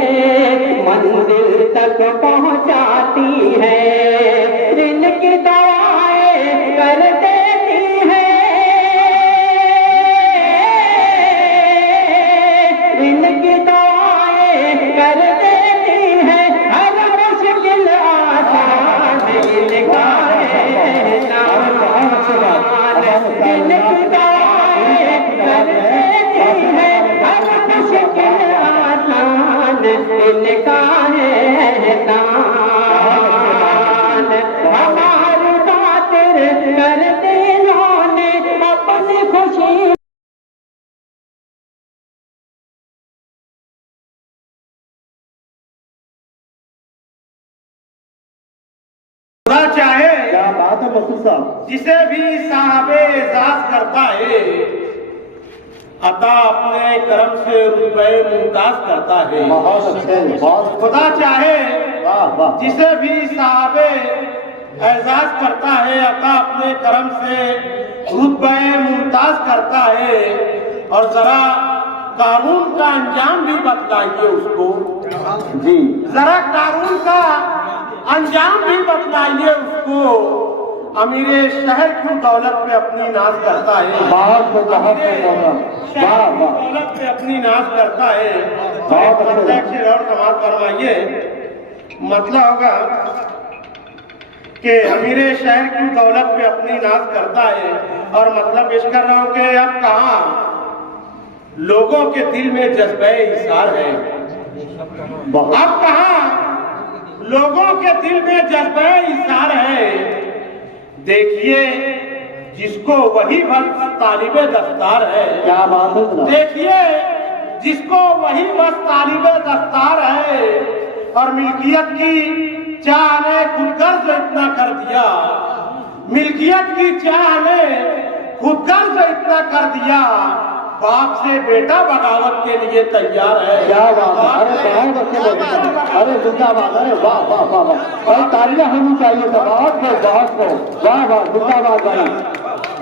मंजिल तक पहुंचाती है, इनकी दुआएं कर देती है, इनकी दुआएं कर देती है, हर मुश्किल आसान इनका है एहसान, इनकी दुआएं कर देती है, हर मुश्किल आसान इनका है एहसान, हमारी खातिर करते इन्होंने अपनी खुशी। खुदा चाहे क्या बात है मसूद साहब, जिसे भी साहबे एजाज करता है अता अपने करम से रुतबे मुमताज करता है। बहुत अच्छे, बहुत खुदा चाहे वाह वाह, जिसे भी साहबे एजाज करता है अता अपने करम से रुतबे मुमताज करता है, और जरा कानून का अंजाम भी बतलाइए उसको जी, जरा कानून का अंजाम भी बतलाइए उसको। अमीरे शहर क्यों दौलत पे अपनी नाज करता है, बहुत वाह शहर की वाह, दौलत पे अपनी नाज करता है। बहुत मतलब अच्छे। से और समाज फरमाइए, मतलब होगा कि अमीरे शहर क्यों दौलत पे अपनी नाज करता है, और मतलब पेश कर रहा हूँ कि अब कहाँ लोगों के दिल में जज्बे इशार है, बहुत अब कहाँ लोगों के दिल में जज्बे इशार है, देखिए जिसको वही बस तालिबे दस्तार है। क्या बात है जनाब। देखिए जिसको वही बस तालिबे दस्तार है और मिल्कियत की चाह ने खुदगर्ज इतना कर दिया, मिल्कियत की चाह ने खुदगर्ज इतना कर दिया, बाप से बेटा बगावत के लिए तैयार है। क्या बात है। अरे बहुत अच्छे लोग, अरे जिंदाबाद, अरे वाह वाह वाह वाह, और तालियां होनी चाहिए सब, बहुत को वाह वाह, जिंदाबाद भाई,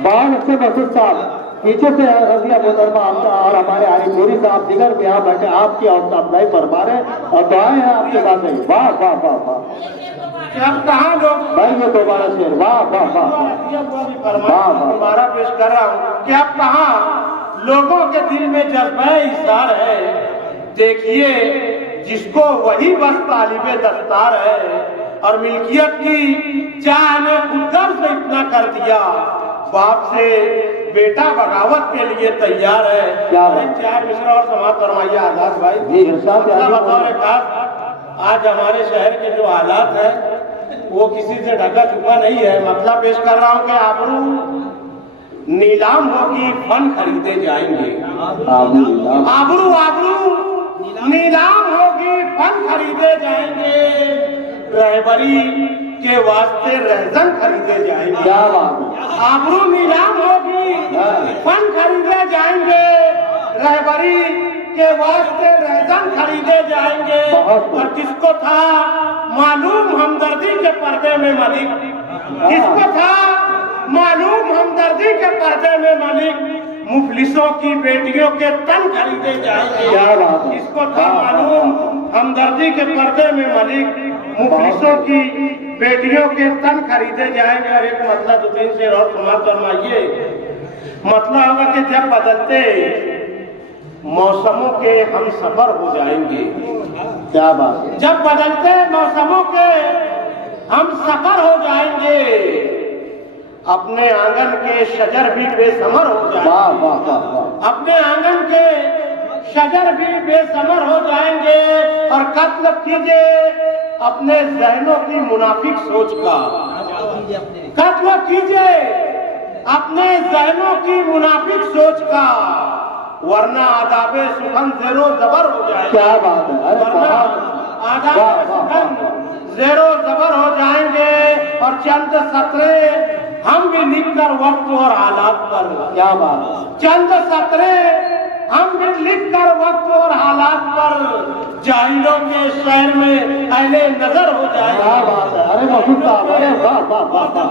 बहुत अच्छे मसूद साहब। पीछे से रजिया मोहतरमा और हमारे आलिमपुरी साहब दिगर में यहाँ बैठे आपकी हौसला अफजाई फरमा रहे और दुआएं हैं आपके साथ में। वाह वाह वाह वाह, अब कहाँ लोग भाई ये दोबारा शेर, वाह वाह वाह वाह, दोबारा पेश कर रहा हूँ कि अब कहाँ लोगों के दिल में जज्बा इशार है। देखिए जिसको वही बस तालिबे दस्तार है और मिल्कियत की चाह ने खुदगर्ज इतना कर दिया, बाप से बेटा बगावत के लिए तैयार है। क्या चार मिश्रा और समाप्त फरमाइए आजाद भाई। जी इरशाद बतौर खास आज हमारे शहर के जो हालात है वो किसी से ढका छुपा नहीं है। मतलब पेश कर रहा हूँ कि आबरू नीलाम होगी, फन खरीदे जाएंगे। आबरू आबरू नीलाम होगी, फन खरीदे जाएंगे, रहबरी के वास्ते रहजन खरीदे जाएंगे। क्या बात है। आबरू नीलाम होगी, फन खरीदे जाएंगे, रहबरी के वास्ते रहजन खरीदे जाएंगे। और किसको था मालूम हमदर्दी के पर्दे में मलिक, किसको था मालूम हमदर्दी के पर्दे में मलिक, मुफलिसों की बेटियों के तन खरीदे जाएंगे। क्या बात है। किसको था मालूम हमदर्दी के पर्दे में मलिक, मुफलिसों की बेटियों के तन खरीदे जाएंगे। और एक मतलब दो तीन से और समाप्त फरमाइए। मतलब होगा कि जब बदलते मौसमों के हम सफर हो जाएंगे। क्या बात है। जब बदलते मौसमों के हम सफर हो जाएंगे, अपने आंगन के शजर भी बेसमर हो जाएंगे। वाह वाह वाह वाह, अपने आंगन के शजर भी बेसमर हो जाएंगे। और कत्ल कीजिए अपने जहनों की मुनाफिक सोच का, कत्ल कीजिए अपने जहनों की मुनाफिक सोच का, वरना आदाबे सुखन जेरो जबर हो जाएंगे। क्या बात है। अरे वरना आदाबे सुखन जेरो जबर हो जाएंगे। और चंद सतरे हम भी लिखकर वक्त और हालात पर, क्या बात है। चंद सतरे हम भी लिखकर वक्त और हालात पर, जाहिलों के शहर में अहले नजर हो क्या जाएंगे। बात है। अरे मसूद साहब, अरे वाह वाह वाह वाह,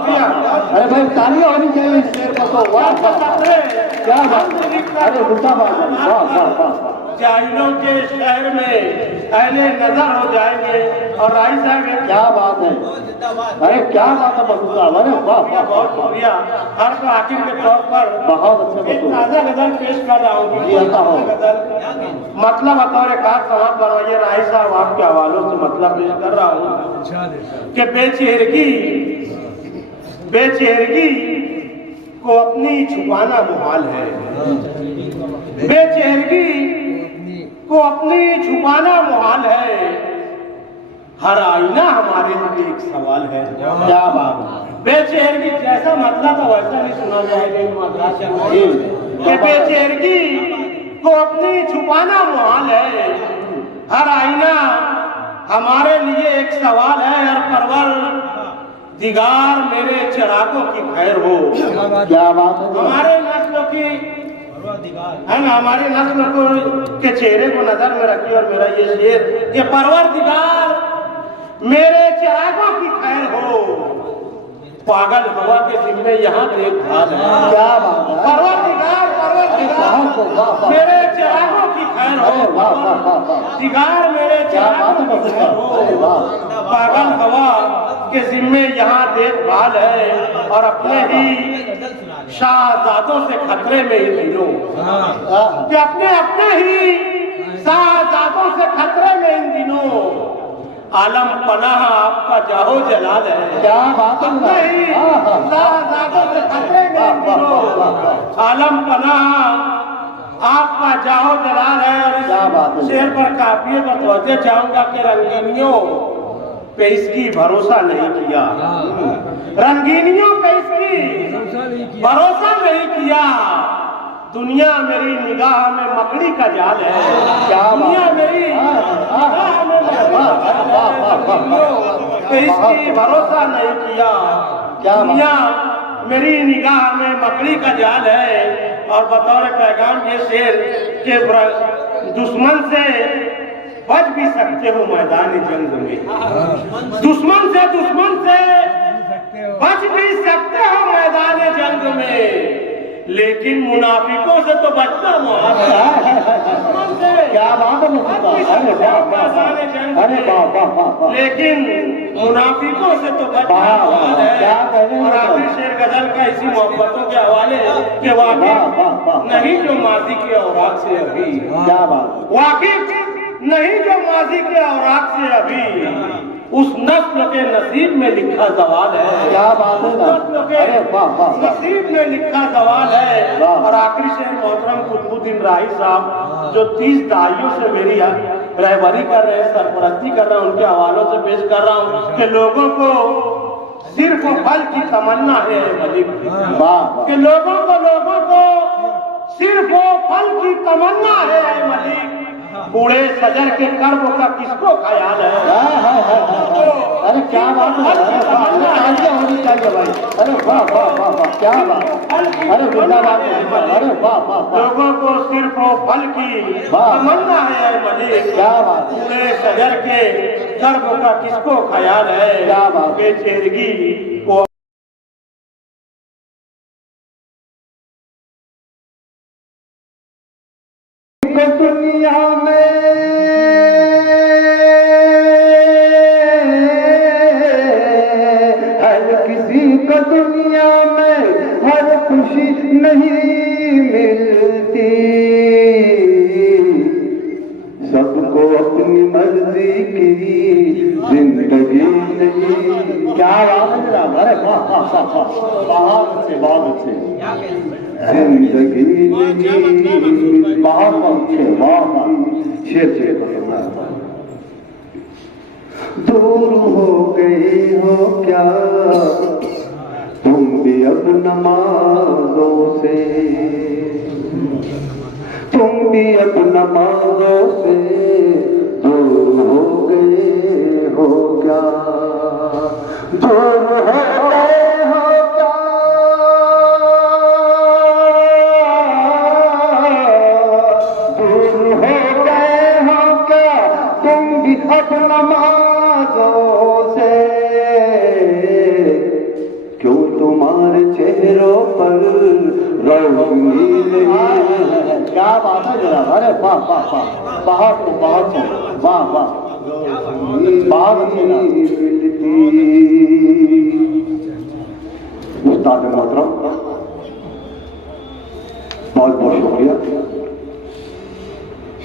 अरे भाई तालियां होनी चाहिए इस शेर को तो। वाह वाह वाह, क्या बात है। अरे जिंदाबाद, वाह वाह वाह, जाहिलों के शहर में अहले नजर हो जाएंगे। और राय साहब क्या बात है। अरे क्या बात है मसूद साहब, अरे वाह वाह बहुत वाह, शुक्रिया। हर को हाकिम के तौर पर बहुत अच्छे एक मसूद। ताजा गजल पेश कर रहा हूँ। जी, ऐसा हो। मतलब बतौर खास समाप्त बनवाइए राय साहब, आपके हवालों से मतलब पेश कर रहा हूँ कि बेचेहरगी को अपनी छुपाना मुहाल है। बेचेहरगी को अपनी छुपाना मुहाल है, हर आईना हमारे लिए एक सवाल है। क्या बात है। बेचेहरगी जैसा मतलब था वैसा नहीं सुना जाएगा मद्रास जी, कि बेचेहरगी को अपनी छुपाना मुहाल है, हर आईना हमारे लिए एक सवाल है। और परवर दिगार मेरे चिरागों की खैर हो। क्या बात है। हमारे नस्लों की है ना, हमारी नस्ल को के चेहरे को नजर में रखिए। और मेरा ये शेर कि परवर दिगार मेरे चिरागों की खैर हो, पागल हवा के जिम्मे यहाँ देखभाल है। क्या बात है। परवर दिगार मेरे चिरागों की खैर अरे हो, वाह वाह वाह वाह, दिगार मेरे क्या बात चिरागों है की मसूद खैर साहब। अरे हो, वाह, पागल हवा के जिम्मे यहाँ देखभाल है। और अपने ही शाहजादों से खतरे में ही दिनों, कि अपने ही शाहजादों से खतरे में इन दिनों, आलम पनाह आपका जाहो जलाल है। क्या बात है। अपने ही शाहजादों से खतरे में इन दिनों, आलम पनाह आपका जाहो जलाल है। और क्या बात है। इस शेर पर काफिए पर तवज्जो चाहूंगा कि रंगीनियों पे इसकी भरोसा नहीं किया, रंगीनियों किसकी भरोसा नहीं किया। दुनिया मेरी निगाह में मकड़ी का जाल है। दुनिया मेरी निगाह में इसकी भरोसा नहीं किया। दुनिया मेरी निगाह में मकड़ी का जाल है। और बतौर पैगाम ये शेर के दुश्मन से बच भी सकते हो मैदान जंग में। दुश्मन से बच भी सकते हो मैदान जंग में, लेकिन मुनाफिकों से तो बचना क्या बात है। अरे लेकिन मुनाफिकों से तो बचना है। और आखिर शेर गजल का इसी मोहब्बतों के हवाले के वाकिफ नहीं जो माजी के औरात से अभी, क्या बात, वाकिफ नहीं जो माजी के औरात से अभी, उस नस्ल के नसीब में लिखा सवाल है। क्या बात है। नस्ल के नसीब में लिखा सवाल है। और आखिरी शेर मोहतरम कुतुबुद्दीन राही साहब जो 30 दहाइयों से मेरी रहबरी कर रहे हैं, सरपरस्ती कर रहे हैं, उनके हवालों से पेश कर रहा हूँ कि लोगों को सिर्फ फल की तमन्ना है मलिक, कि लोगों को सिर्फ फल की तमन्ना है मलिक। बूढ़े सजर के कर्म का किसको ख्याल है। अरे क्या बात है। होनी चाहिए भाई। अरे वाह वाह वाह वाह, क्या बात। अरे जिंदाबाद। अरे वाह वाह, लोगों को सिर्फ फल की तमन्ना है मलिक। क्या बात। बूढ़े सजर के कर्म का किसको ख्याल है। क्या बात। के चेरगी को दुनिया में हर किसी को दुनिया में हर खुशी नहीं मिलती। सबको अपनी मर्जी की जिंदगी नहीं। क्या बात है। अरे वाह वाह वाह, बहुत अच्छे बहुत अच्छे। जिंदगी नहीं बहुत अच्छे, वाह शेर दूर हो गए हो क्या तुम भी अब नमाजों से, तुम भी अब नमाजों से दूर हो गए हो क्या, दूर हो गए हो क्या, दूर हो गए हो क्या तुम भी अब नमाजों से। क्यों तुम्हारे चेहरों पर रोशनी नहीं। क्या बात है जरा। अरे वाह वाह वाह, बहुत बहुत वाह वाह, बहुत उस्ताद मोहतरम, बहुत बहुत शुक्रिया।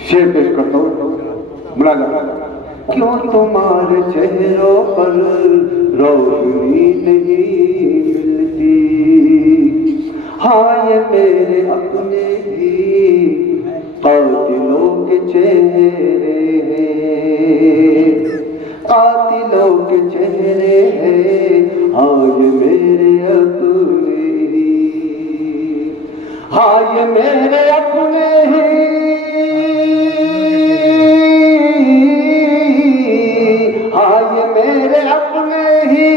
शेर पेश करता हूँ, मुलाकात। क्यों तुम्हारे चेहरों पर रोशनी नहीं मिलती। हाँ ये मेरे अपने ही कातिलों के चेहरे हैं, कातिलों के चेहरे हैं। हाँ ये मेरे अपने ही, हाँ ये मेरे अपने ही, हाँ ये मेरे अपने ही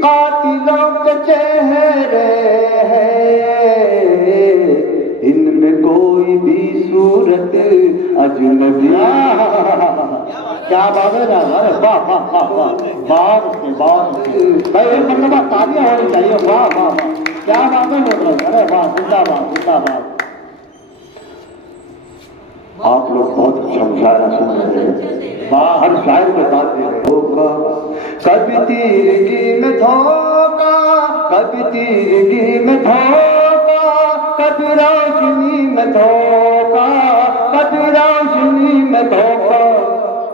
कातिलों के चेहरे हैं। इनमें कोई भी सूरत अजनबी। क्या बात है। अरे वाह वाह वाह वाह, बहुत भाई एक मतलब तालियां होनी चाहिए। वाह वाह वाह, क्या बात है। अरे वाह, जिंदाबाद जिंदाबाद। आप लोग बहुत अच्छा मुशायरा सुन रहे हैं। हर शायर के साथ दे रहे होगा। कभी तीरगी में धोखा, कभी तीरगी में धोखा, कभी रोशनी में धोखा, कभी रोशनी में धोखा।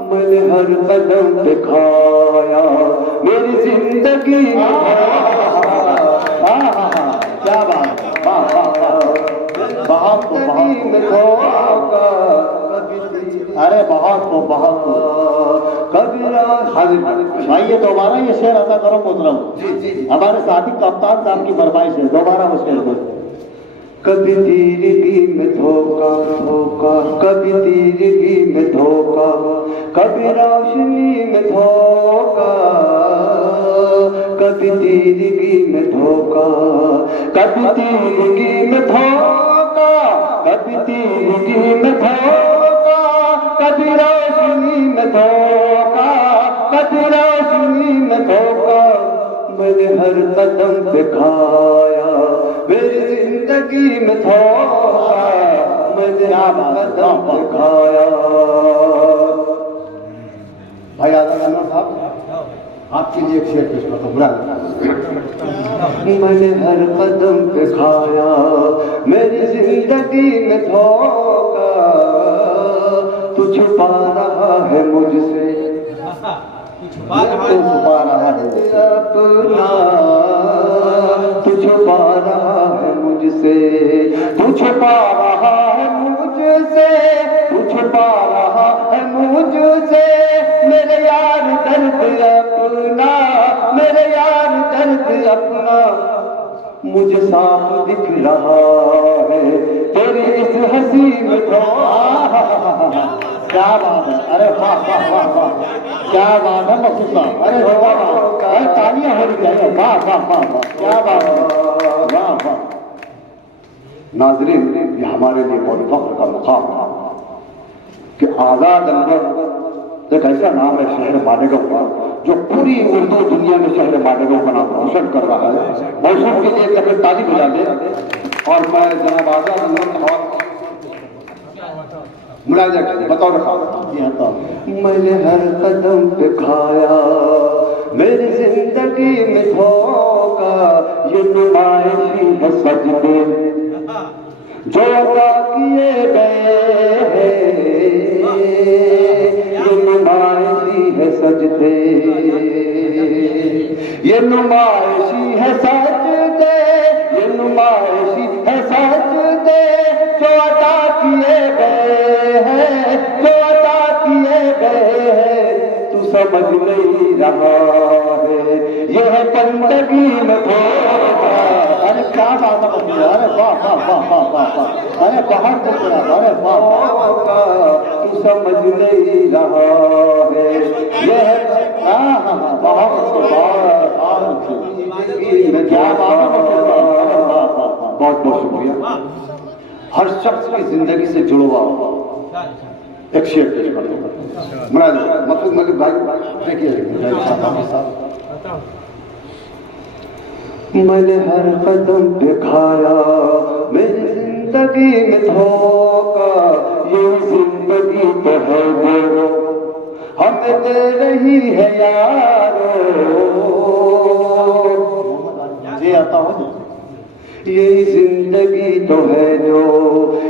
मैंने हर कदम पे खाया मेरी जिंदगी में। क्या बात, वाह वाह वाह, बहुत बहुत। अरे अरे बहुत खूब, बहुत खूब। कबीरा हाजिर भाई, ये दोबारा ये शेर अदा करो मोहतरम। जी। हमारे साथी कप्तान साहब की फरमाइश है, दोबारा वो शेर बोलो। कभी तीरगी में धोखा धोखा, कभी तीरगी में धोखा, कभी रोशनी में धोखा, कभी तीरगी में धोखा, कभी तीरगी में धोखा, कभी तीरगी में धोखा, कभी रोशनी में धोखा, कभी रोशनी में धोखा। मैंने हर कदम पे खाया मेरी जिंदगी में धोखा, मैंने हर कदम पे खाया। भाई आदम अनवर साहब, आपके लिए एक शेर पेश करता हूँ, बुरा मैंने हर कदम पे खाया मेरी जिंदगी में धोखा, तू छुपा रहा है मुझसे, तू छुपा रहा है अपना, तू छुपा रहा है मुझसे, तू छुपा रहा है मुझसे, तू छुपा रहा है मुझसे, मेरे यार दर्द अपना, मेरे यार दर्द अपना, मुझे साफ दिख रहा है तेरी इस हंसी में धोखा। क्या बात है, अरे वाह वाह वाह वाह, क्या बात है मकसूद साहब, अरे वाह, अरे तालियां होनी चाहिए, वाह वाह वाह वाह, क्या बात है, वाह वाह। नाज़रीन, ये हमारे लिए बहुत फख्र का मुकाम था कि आजाद अनवर एक ऐसा नाम है शहर मालेगांव का, जो पूरी उर्दू दुनिया में शहर मालेगांव का नाम रोशन कर रहा है। मौसम के लिए एक दफे ताली बजा दे। और मैं जनाब आजाद अनवर मुलाजा बतौर रखा, मैंने हर कदम पे खाया मेरी जिंदगी में धोखा, ये नुमाइशी है सजदे जो अदा किए गए हैं, ये नुमाइशी है सजदे, ये नुमाइशी है सजदे, ये नुमाइशी है सजदे जो अदा किए गए हैं, जो अदा किए गए हैं। तू समझ नहीं रहा है यह है बंदगी में धोखा। अरे क्या बात है मकसूद, अरे वाह वाह वाह वाह वाह वाह, अरे बहुत खूबसूरत, अरे वाह वाह, तू समझ नहीं रहा है यह हाँ हाँ हाँ, बहुत अच्छे, बहुत अच्छे, क्या बात है मकसूद साहब, अरे वाह वाह वाह। बहुत बहुत शुक्रिया। हर शख्स की जिंदगी से जुड़ा हुआ एक शेर पेश कर दूंगा। मुराद मकसूद मलिक भाई देखिए, मैंने हर कदम पे खाया मेरी जिंदगी में धोखा, ये जिंदगी तो है वो हमें दे रही है यारो, जी आता हूँ, यही जिंदगी तो है जो,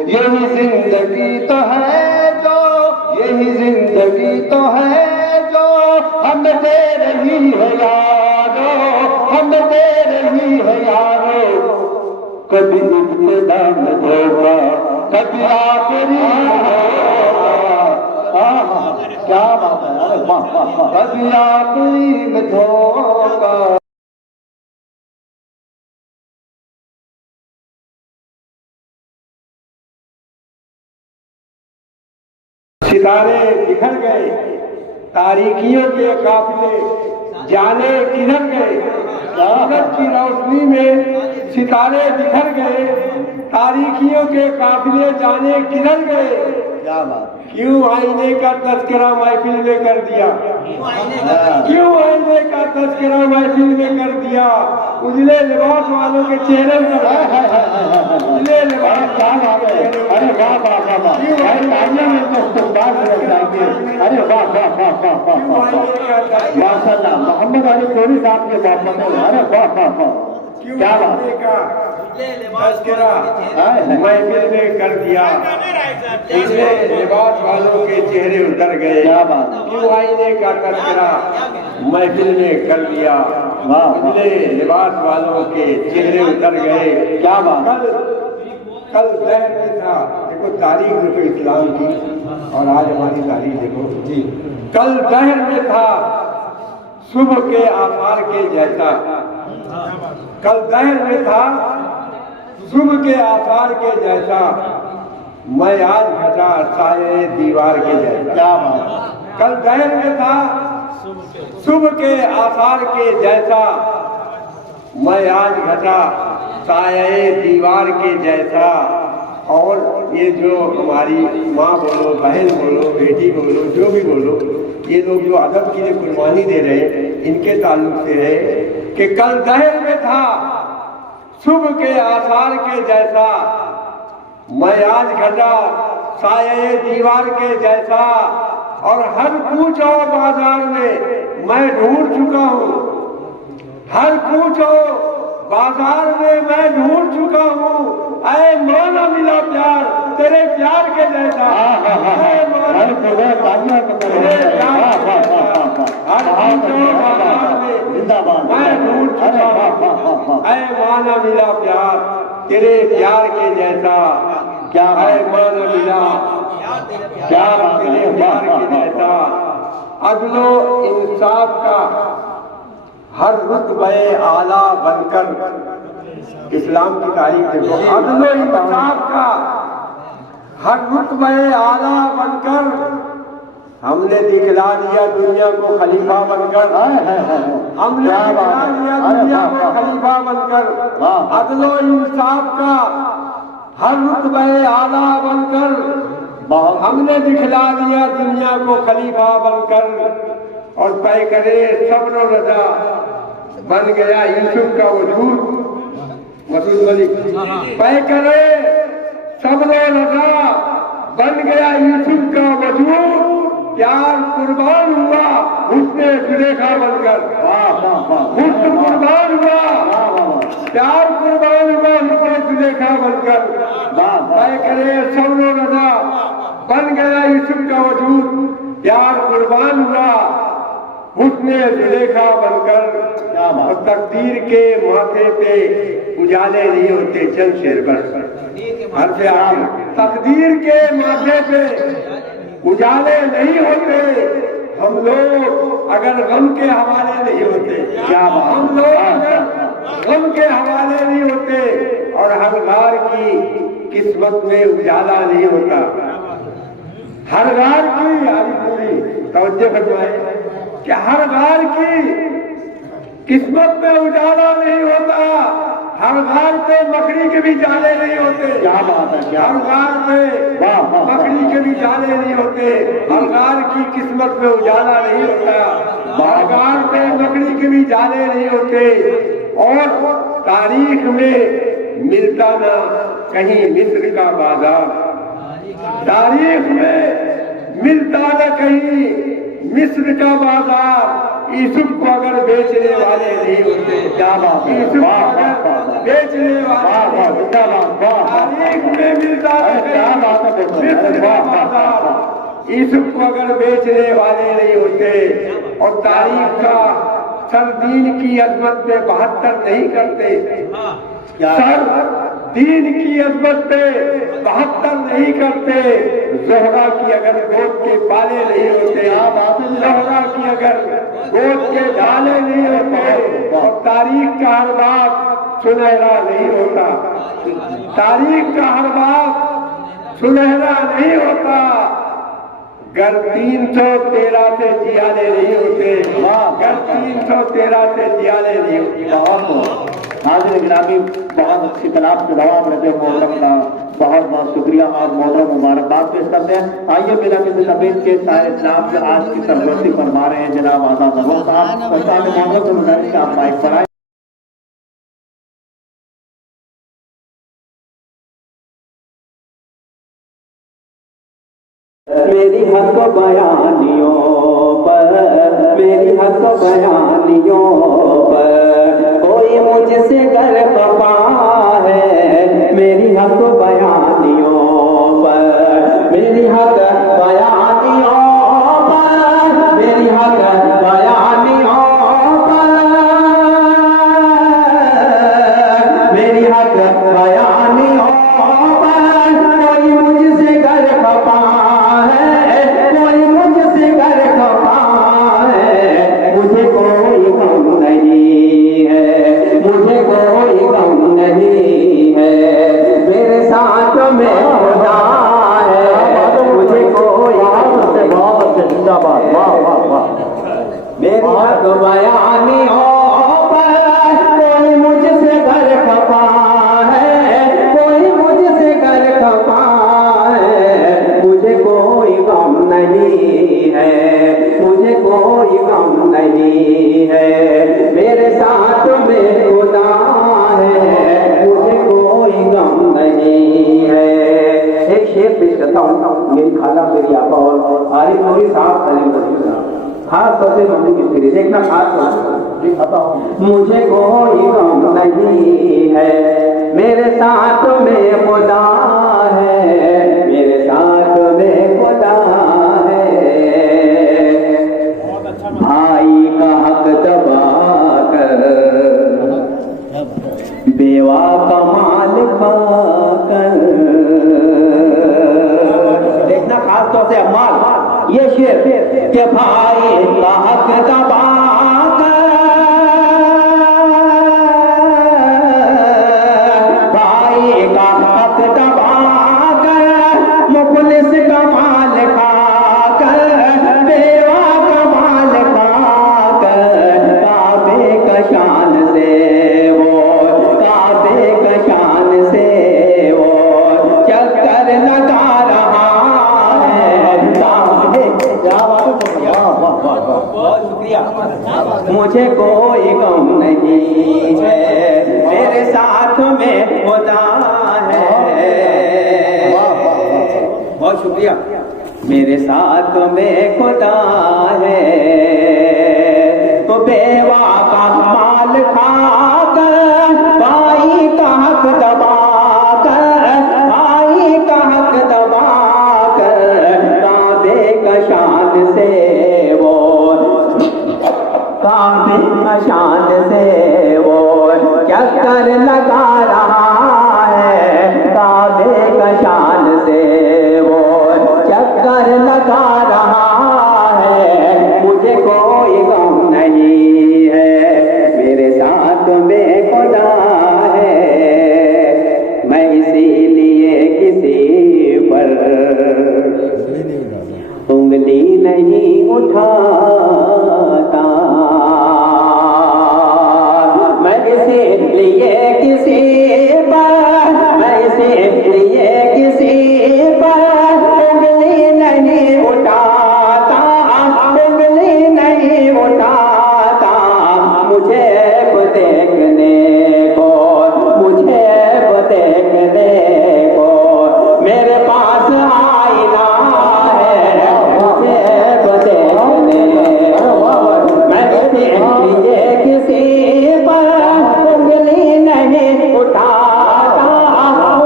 यही जिंदगी तो है जो, यही जिंदगी तो है जो हमें दे रही है यारो, हमें दे रही है यारो। कभी इब्तिदा में धोखा, कभी आखिरी में धोखा, क्या बात है, अरे वाह वाह वाह। कभी आखिरी में धोखा। सितारे बिखर गए, तारीकियों के काफिले जाने किधर गए, सूरज की रोशनी में सितारे बिखर गए, तारीकियों के काफिले जाने किधर गए। क्या बात, क्यों आईने का तस्करा महफिल में कर दिया, क्यों आईने का तस्करा महफिल में कर दिया, उजले लिबास वालों के चेहरे पर, उजले लिबास, क्या बात है, अरे वाह वाह वाह वाह, अरे तालियां में तो इस्तकबाल से जाएंगे, अरे वाह वाह वाह वाह वाह वाह, माशाल्लाह मोहम्मद अली कोरी साहब के मोहब्बत में, अरे वाह वाह वाह, क्या बात का तस्करा महफिल में कर दिया, उजले लिबास वालों के चेहरे उतर गए। क्या बात, क्यों आईने का तस्करा महफिल में कर दिया, वाह, उजले लिबास वालों के चेहरे उतर गए। क्या बात, कल कल जहर में था, देखो तारीख देखो इस्लाम की, और आज हमारी तारीख देखो जी। कल दहर में था सुबह के आसार के जैसा, कल दहर में था सुबह के आसार के जैसा, मैं आज घटा साये दीवार के जैसा। क्या बात। कल दहर में था सुबह के आसार के जैसा, मैं आज घटा साये दीवार के जैसा। और ये जो हमारी माँ बोलो, बहन बोलो, बेटी बोलो, जो भी बोलो, ये लोग जो अदब के लिए कुर्बानी दे रहे हैं, इनके ताल्लुक से है कि कल दहर में था सुबह के आसार के जैसा, मैं आज घटा साये दीवार के जैसा। और हर कूच और बाजार में मैं ढूंढ चुका हूँ, हर कूच और बाजार में मैं ढूंढ चुका हूँ, ऐ माना मिला प्यार तेरे प्यार के जैसा। ऐ माना तेरे प्यार के जैसा, हर कूच और बाजार में मैं ढूंढ चुका हूँ, ऐ माना मिला प्यार तेरे प्यार के जैसा। क्या है माना मिला प्यार तेरे प्यार के जैसा। अदलो इंसाफ का हर रुतबे आला बनकर, इस्लाम की तारीख देखो, अदलो इंसाफ का हर रुतबे आला बनकर, हमने दिखला दिया दुनिया को खलीफा बनकर, हमने दिखला दिया दुनिया को खलीफा बनकर। अदलो इंसाफ का हर रुतबे आला बनकर, हमने दिखला दिया दुनिया को खलीफा बनकर। और तय करे सब्र और रजा, बन गया यूसुफ का वजूद। मसूद मलिक तय करे सब्र और रजा, बन गया यूसुफ का वजूद। प्यार कुर्बान हुआ हुस्ने जुलेखा बनकर, हुस्न कुर्बान हुआ, प्यार कुर्बान हुआ हुस्ने जुलेखा बनकर। तय करे सब्र और रजा, बन गया यूसुफ का वजूद। प्यार कुर्बान हुआ हुस्ने जुलेखा बनकर। और तकदीर के माथे पे उजाले नहीं होते चंद शेर पर, हर से आगे तकदीर के माथे पे उजाले नहीं होते। हम लोग अगर गम के हवाले नहीं होते, क्या हम लोग अगर गम के हवाले नहीं होते, और हर गार की किस्मत में उजाला नहीं होता, हर गार की तवज्जो फरमाए कि हर गार की किस्मत में उजाला नहीं होता, हर गार पे मकड़ी के भी जाले नहीं होते। क्या बात है, हर गार पे मकड़ी के भी जाले नहीं होते, हर गार की किस्मत में उजाला नहीं होता, हर गार पे मकड़ी के भी जाले नहीं होते। और तारीख में मिलता ना कहीं मिस्र का बाजार, तारीख में मिलता न कहीं मिस्र का बाजार। यूसुफ को अगर बेचने वाले नहीं होते, क्या बात, यूसुफ को अगर बेचने वाले तारीख में मिलता न कहीं मिस्र का बाजार। यूसुफ को अगर बेचने वाले नहीं होते, और तारीख का सर दीन की अजमत पे 72 नहीं करते, सर दीन की अजमत पे 72 नहीं करते। ज़ोहरा की अगर गोद के बाले नहीं होते, ज़ोहरा की अगर गोद के डाले नहीं होते, और तारीख का हर बात सुनहरा नहीं होता, तारीख का हर बात सुनहरा नहीं होता। गर 313 से जियाले नहीं होते, गर 313 से जियाले नहीं होते। हाजिर गिरामी, बहुत अच्छी तलाब से जवाब रहे मोहतरम का बहुत बहुत शुक्रिया और मोहतरम मुबारकबाद पेश करते हैं। आइए मेरा किसी तबीयत के सारे इस्लाम से आज की सरबस्ती फरमा रहे हैं जनाब आजाद नवाब साहब, और सामने मोहम्मद से गुजारिश का आप माइक पर आए। मेरी हक बयानियों पर, मेरी हक बयानियों पर कोई मुझसे कर खफा है। मेरी हक बयानियों पर, मेरी हक बयानियों पर, मेरी हक बयानियों पर, मेरी हक बयानियों पर कोई मुझसे कर खफा है। बयानियों पर कोई मुझसे घर खपा है, कोई मुझसे घर खपा है, मुझे कोई गम नहीं है, मुझे कोई गम नहीं है, मेरे साथ में खुदा है, मुझे कोई गम नहीं है। एक शेर पेश करता हूँ, मेरी खाला मेरी आपा और आरिफ नूरी साहब सलीम रशीद साहब, खास तौर से मम्मी की शेरी देखना, खास तौर। मुझे कोई गम नहीं है, मेरे साथ में खुदा है, मेरे साथ में खुदा है। भाई का हक दबा कर बेवा का माल खाकर, देखना खास तौर से अम्माल ये शेर के भाई का हक दबा कर, भाई का हक दबा कर, मुखलिस का माल खाकर, बेवा का माल खाकर, काबे का शान से वो, काबे का शान से वो चक्कर लगा रहा है, बहुत शुक्रिया। मुझे कोई गम नहीं है, मेरे साथ में खुदा है, बहुत शुक्रिया, मेरे साथ में खुदा है। तो बेवा का माल खाकर, भाई का हक दबा कर, भाई का हक दबा कर, काबे का शान से वो, काबे का शान से वो चक्कर लगा रहा है, काबे का शान से वो चक्कर लगा रहा है, मुझे कोई गम नहीं है, मेरे साथ में खुदा है। मैं इसीलिए किसी पर उंगली नहीं उठाता, मैं इसीलिए किसी पर, मैं इसीलिए किसी पर उंगली नहीं उठाता, उंगली नहीं उठाता, मुझे देखने को, मुझे देखने को मेरे पास आईना है, मुझे देखने, मैं इसीलिए किसी पर उंगली नहीं उठाता,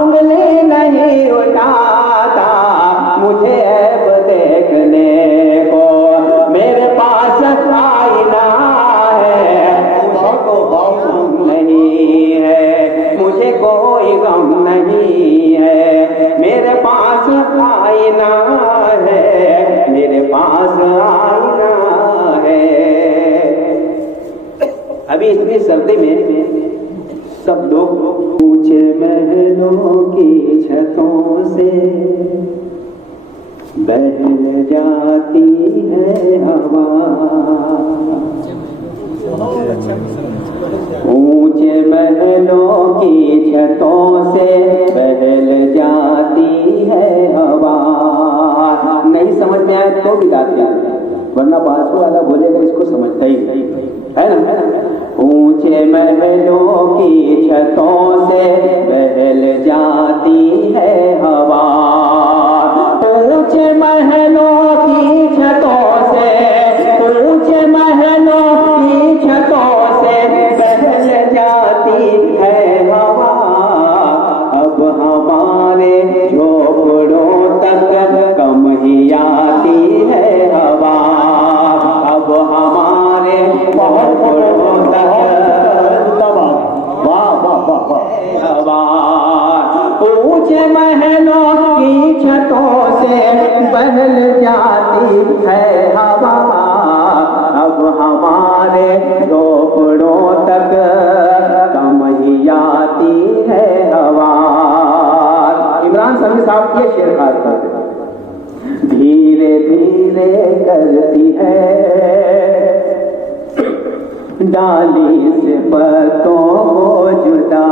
उंगली नहीं उठाता, मुझे देखने को मेरे पास आईना है, मुझे कोई गम नहीं है, मुझे कोई गम नहीं है, मेरे पास आईना है, मेरे पास आईना है। अभी इतनी सर्दी में सब लोग ऊंचे महलों की छतों से बहल जाती है हवा, ऊंचे महलों की छतों से बहल जाती है हवा। नहीं समझ में आए तो भी गाते हैं, वरना बासु वाला बोलेगा इसको समझता ही नहीं है ना। ऊंचे महलों की छतों से बहल जाती है हवा, ऊंचे महलों की छतों से, ऊंचे महलों की छतों से बहल जाती है हवा, अब हमारे झोपड़ों तक कम ही आती है हवा, अब हमारे झोपड़ों तक हवा, ऊंचे महलों की छतों से बहल जाती है हवा, अब हमारे झोपड़ों तक कम ही आती है हवा। इमरान समी साहब ये शेर खास करते हैं, धीरे धीरे करती है डाली से पत्तों को जुदा।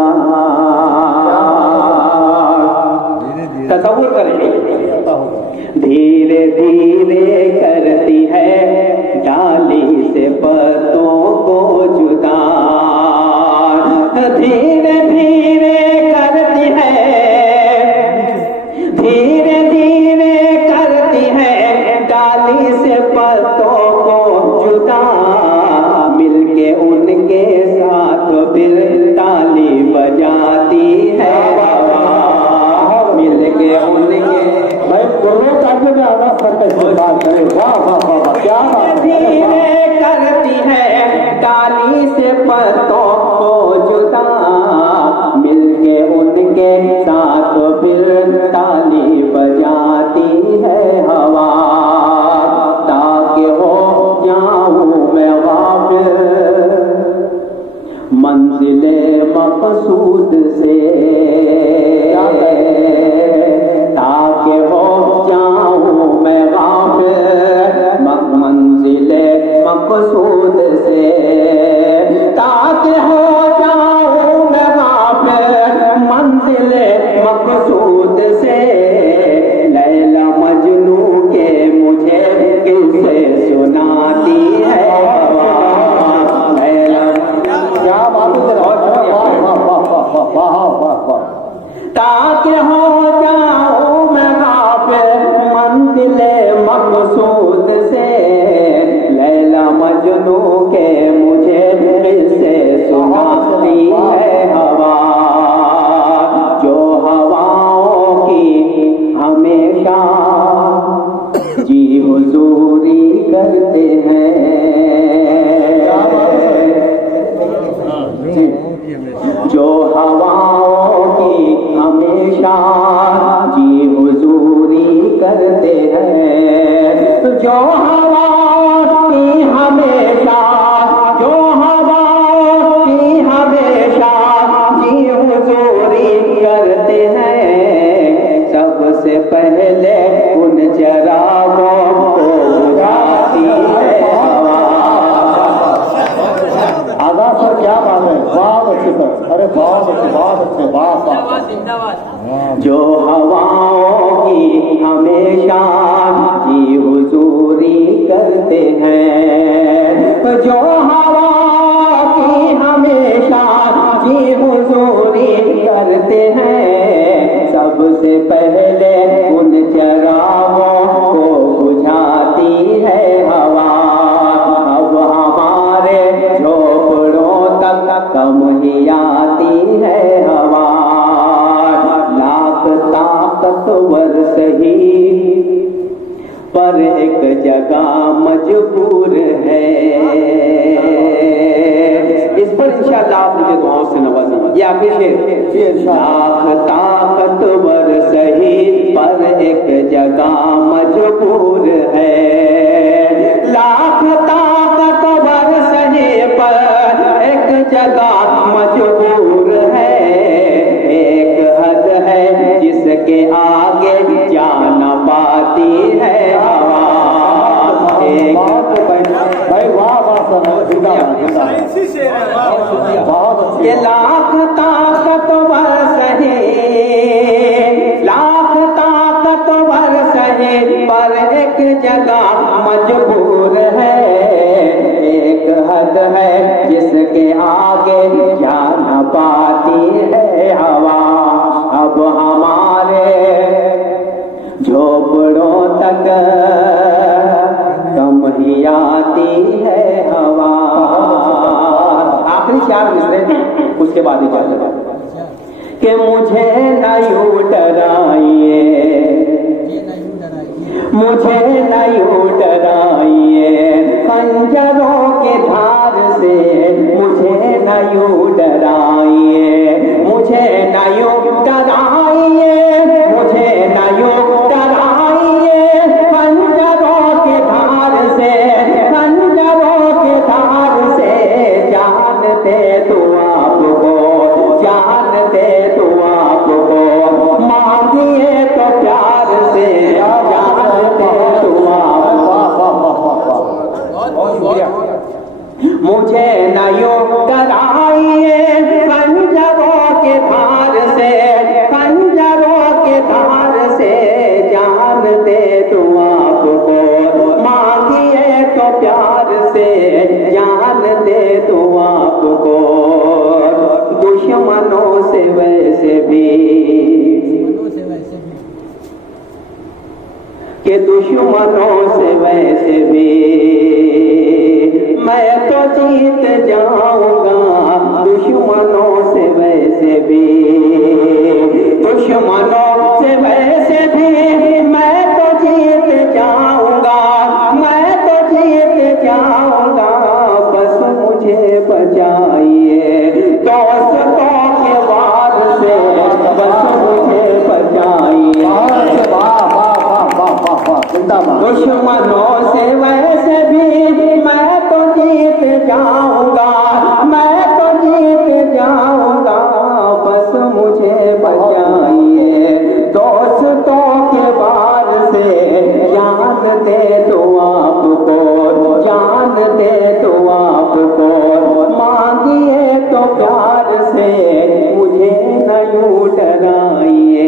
तसव्वुर करें, धीरे धीरे करती है डाली से पत्तों को जुदा, धीरे धीरे करती है, धीरे धीरे करती है डाली से पत्तों को जुदा, मिलके उनके साथ फिर ताली बजाती है, मिलके उनके भाई दोनों काफी में आना सर कैसे बात करे, वाह वाह वाह वाह, क्या बात है। धीरे करती है डाली से पत्तों को जुदा, मिलके उनके साथ फिर ताली बजाती है हवा, ताकि हो जाऊं मैं वापिस मंजिले मकसूद से, ताकि हो जाऊं मैं वापिस मंजिले मकसूद से, ताकि हो जाऊं मैं वापिस मंजिले मकसूद से, लैला मजनू के मुझे किससे सुनाती है लैला, क्या बात है, वाह वाह वाह वाह वाह वाह वाह, ताकि हो जाऊं मैं वापिस मंजिले मकसूद से, लैला मजनू के मुझे किससे सुनाती है हवा, जो हवाओं की हमेशा जी हुजूरी करते हैं, जो हवाओं की हमेशा जी हुजूरी करते हैं, जो हवाओं की हमेशा, जो हवाओं की हमेशा जी हुजूरी करते हैं, सबसे पहले उन चरागों को बुझाती है हवा। आगा सर क्या बात है, बहुत अच्छे सर, अरे बहुत अच्छे बहुत अच्छे, वाह वाह, जो हवाओं की हमेशा जी हुजूरी करते हैं, जो हवा की हमेशा जी हुजूरी करते हैं, सबसे पहले उन चरागों को बुझाती है हवा, अब हमारे झोपड़ों तक कम ही आती है हवा, लाख ताकतवर सही पर एक जगह मजबूर है, इस पर इंशाअल्लाह आप मुझे दुआओं से नवाजना। ये आखिरी शेर, लाख ताकतवर सही पर एक जगह मजबूर है, लाख ताकतवर सही पर एक जगह मजबूर है, एक हद है जिसके आगे जा न पाती है हवा, एक भाई वाह वाह सर, जिंदाबाद जिंदाबाद, बहुत अच्छे, ये लाख ताकतवर सही, लाख ताकतवर सही पर एक जगह मजबूर है, एक हद है जिसके आगे जा न पाती है हवा, अब हमारे झोपड़ों तक कम ही आती है हवा। आखिरी चार मिसरे हैं, उसके बाद ही चल कि मुझे न यूं डराइए, मुझे न यूं डराइए खंजरों के धार से, मुझे न यूं डराइए, मुझे न यूं डराइए, मुझे न यूं डराइए खंजरों के धार से, खंजरों के धार से, जानते तो आपको, जानते तो आपको, मांगिए तो प्यार से, जानते तो आपको, मुझे न यूं डराइए खंजरों के धार से, खंजरों के धार से जान दे तो आपको, मांगिए तो प्यार से जान दे तो आपको। दुश्मनों से वैसे भी कि दुश्मनों से वैसे भी मैं तो जीत जाऊंगा, दुश्मनों से वैसे भी, दुश्मनों से वैसे भी मैं तो जीत जाऊंगा, मैं तो जीत जाऊंगा। बस मुझे बचाइए दोस्तों के वार से, बस मुझे बचाइए। दुश्मनों से वैसे भी मैं तो जीत जाऊंगा, मैं तो जीत जाऊंगा। बस मुझे बचाइए दोस्तों के वार से, जान दे तो आपको, जान दे तो आपको। मांगिए तो प्यार से मुझे न यूं डराइए।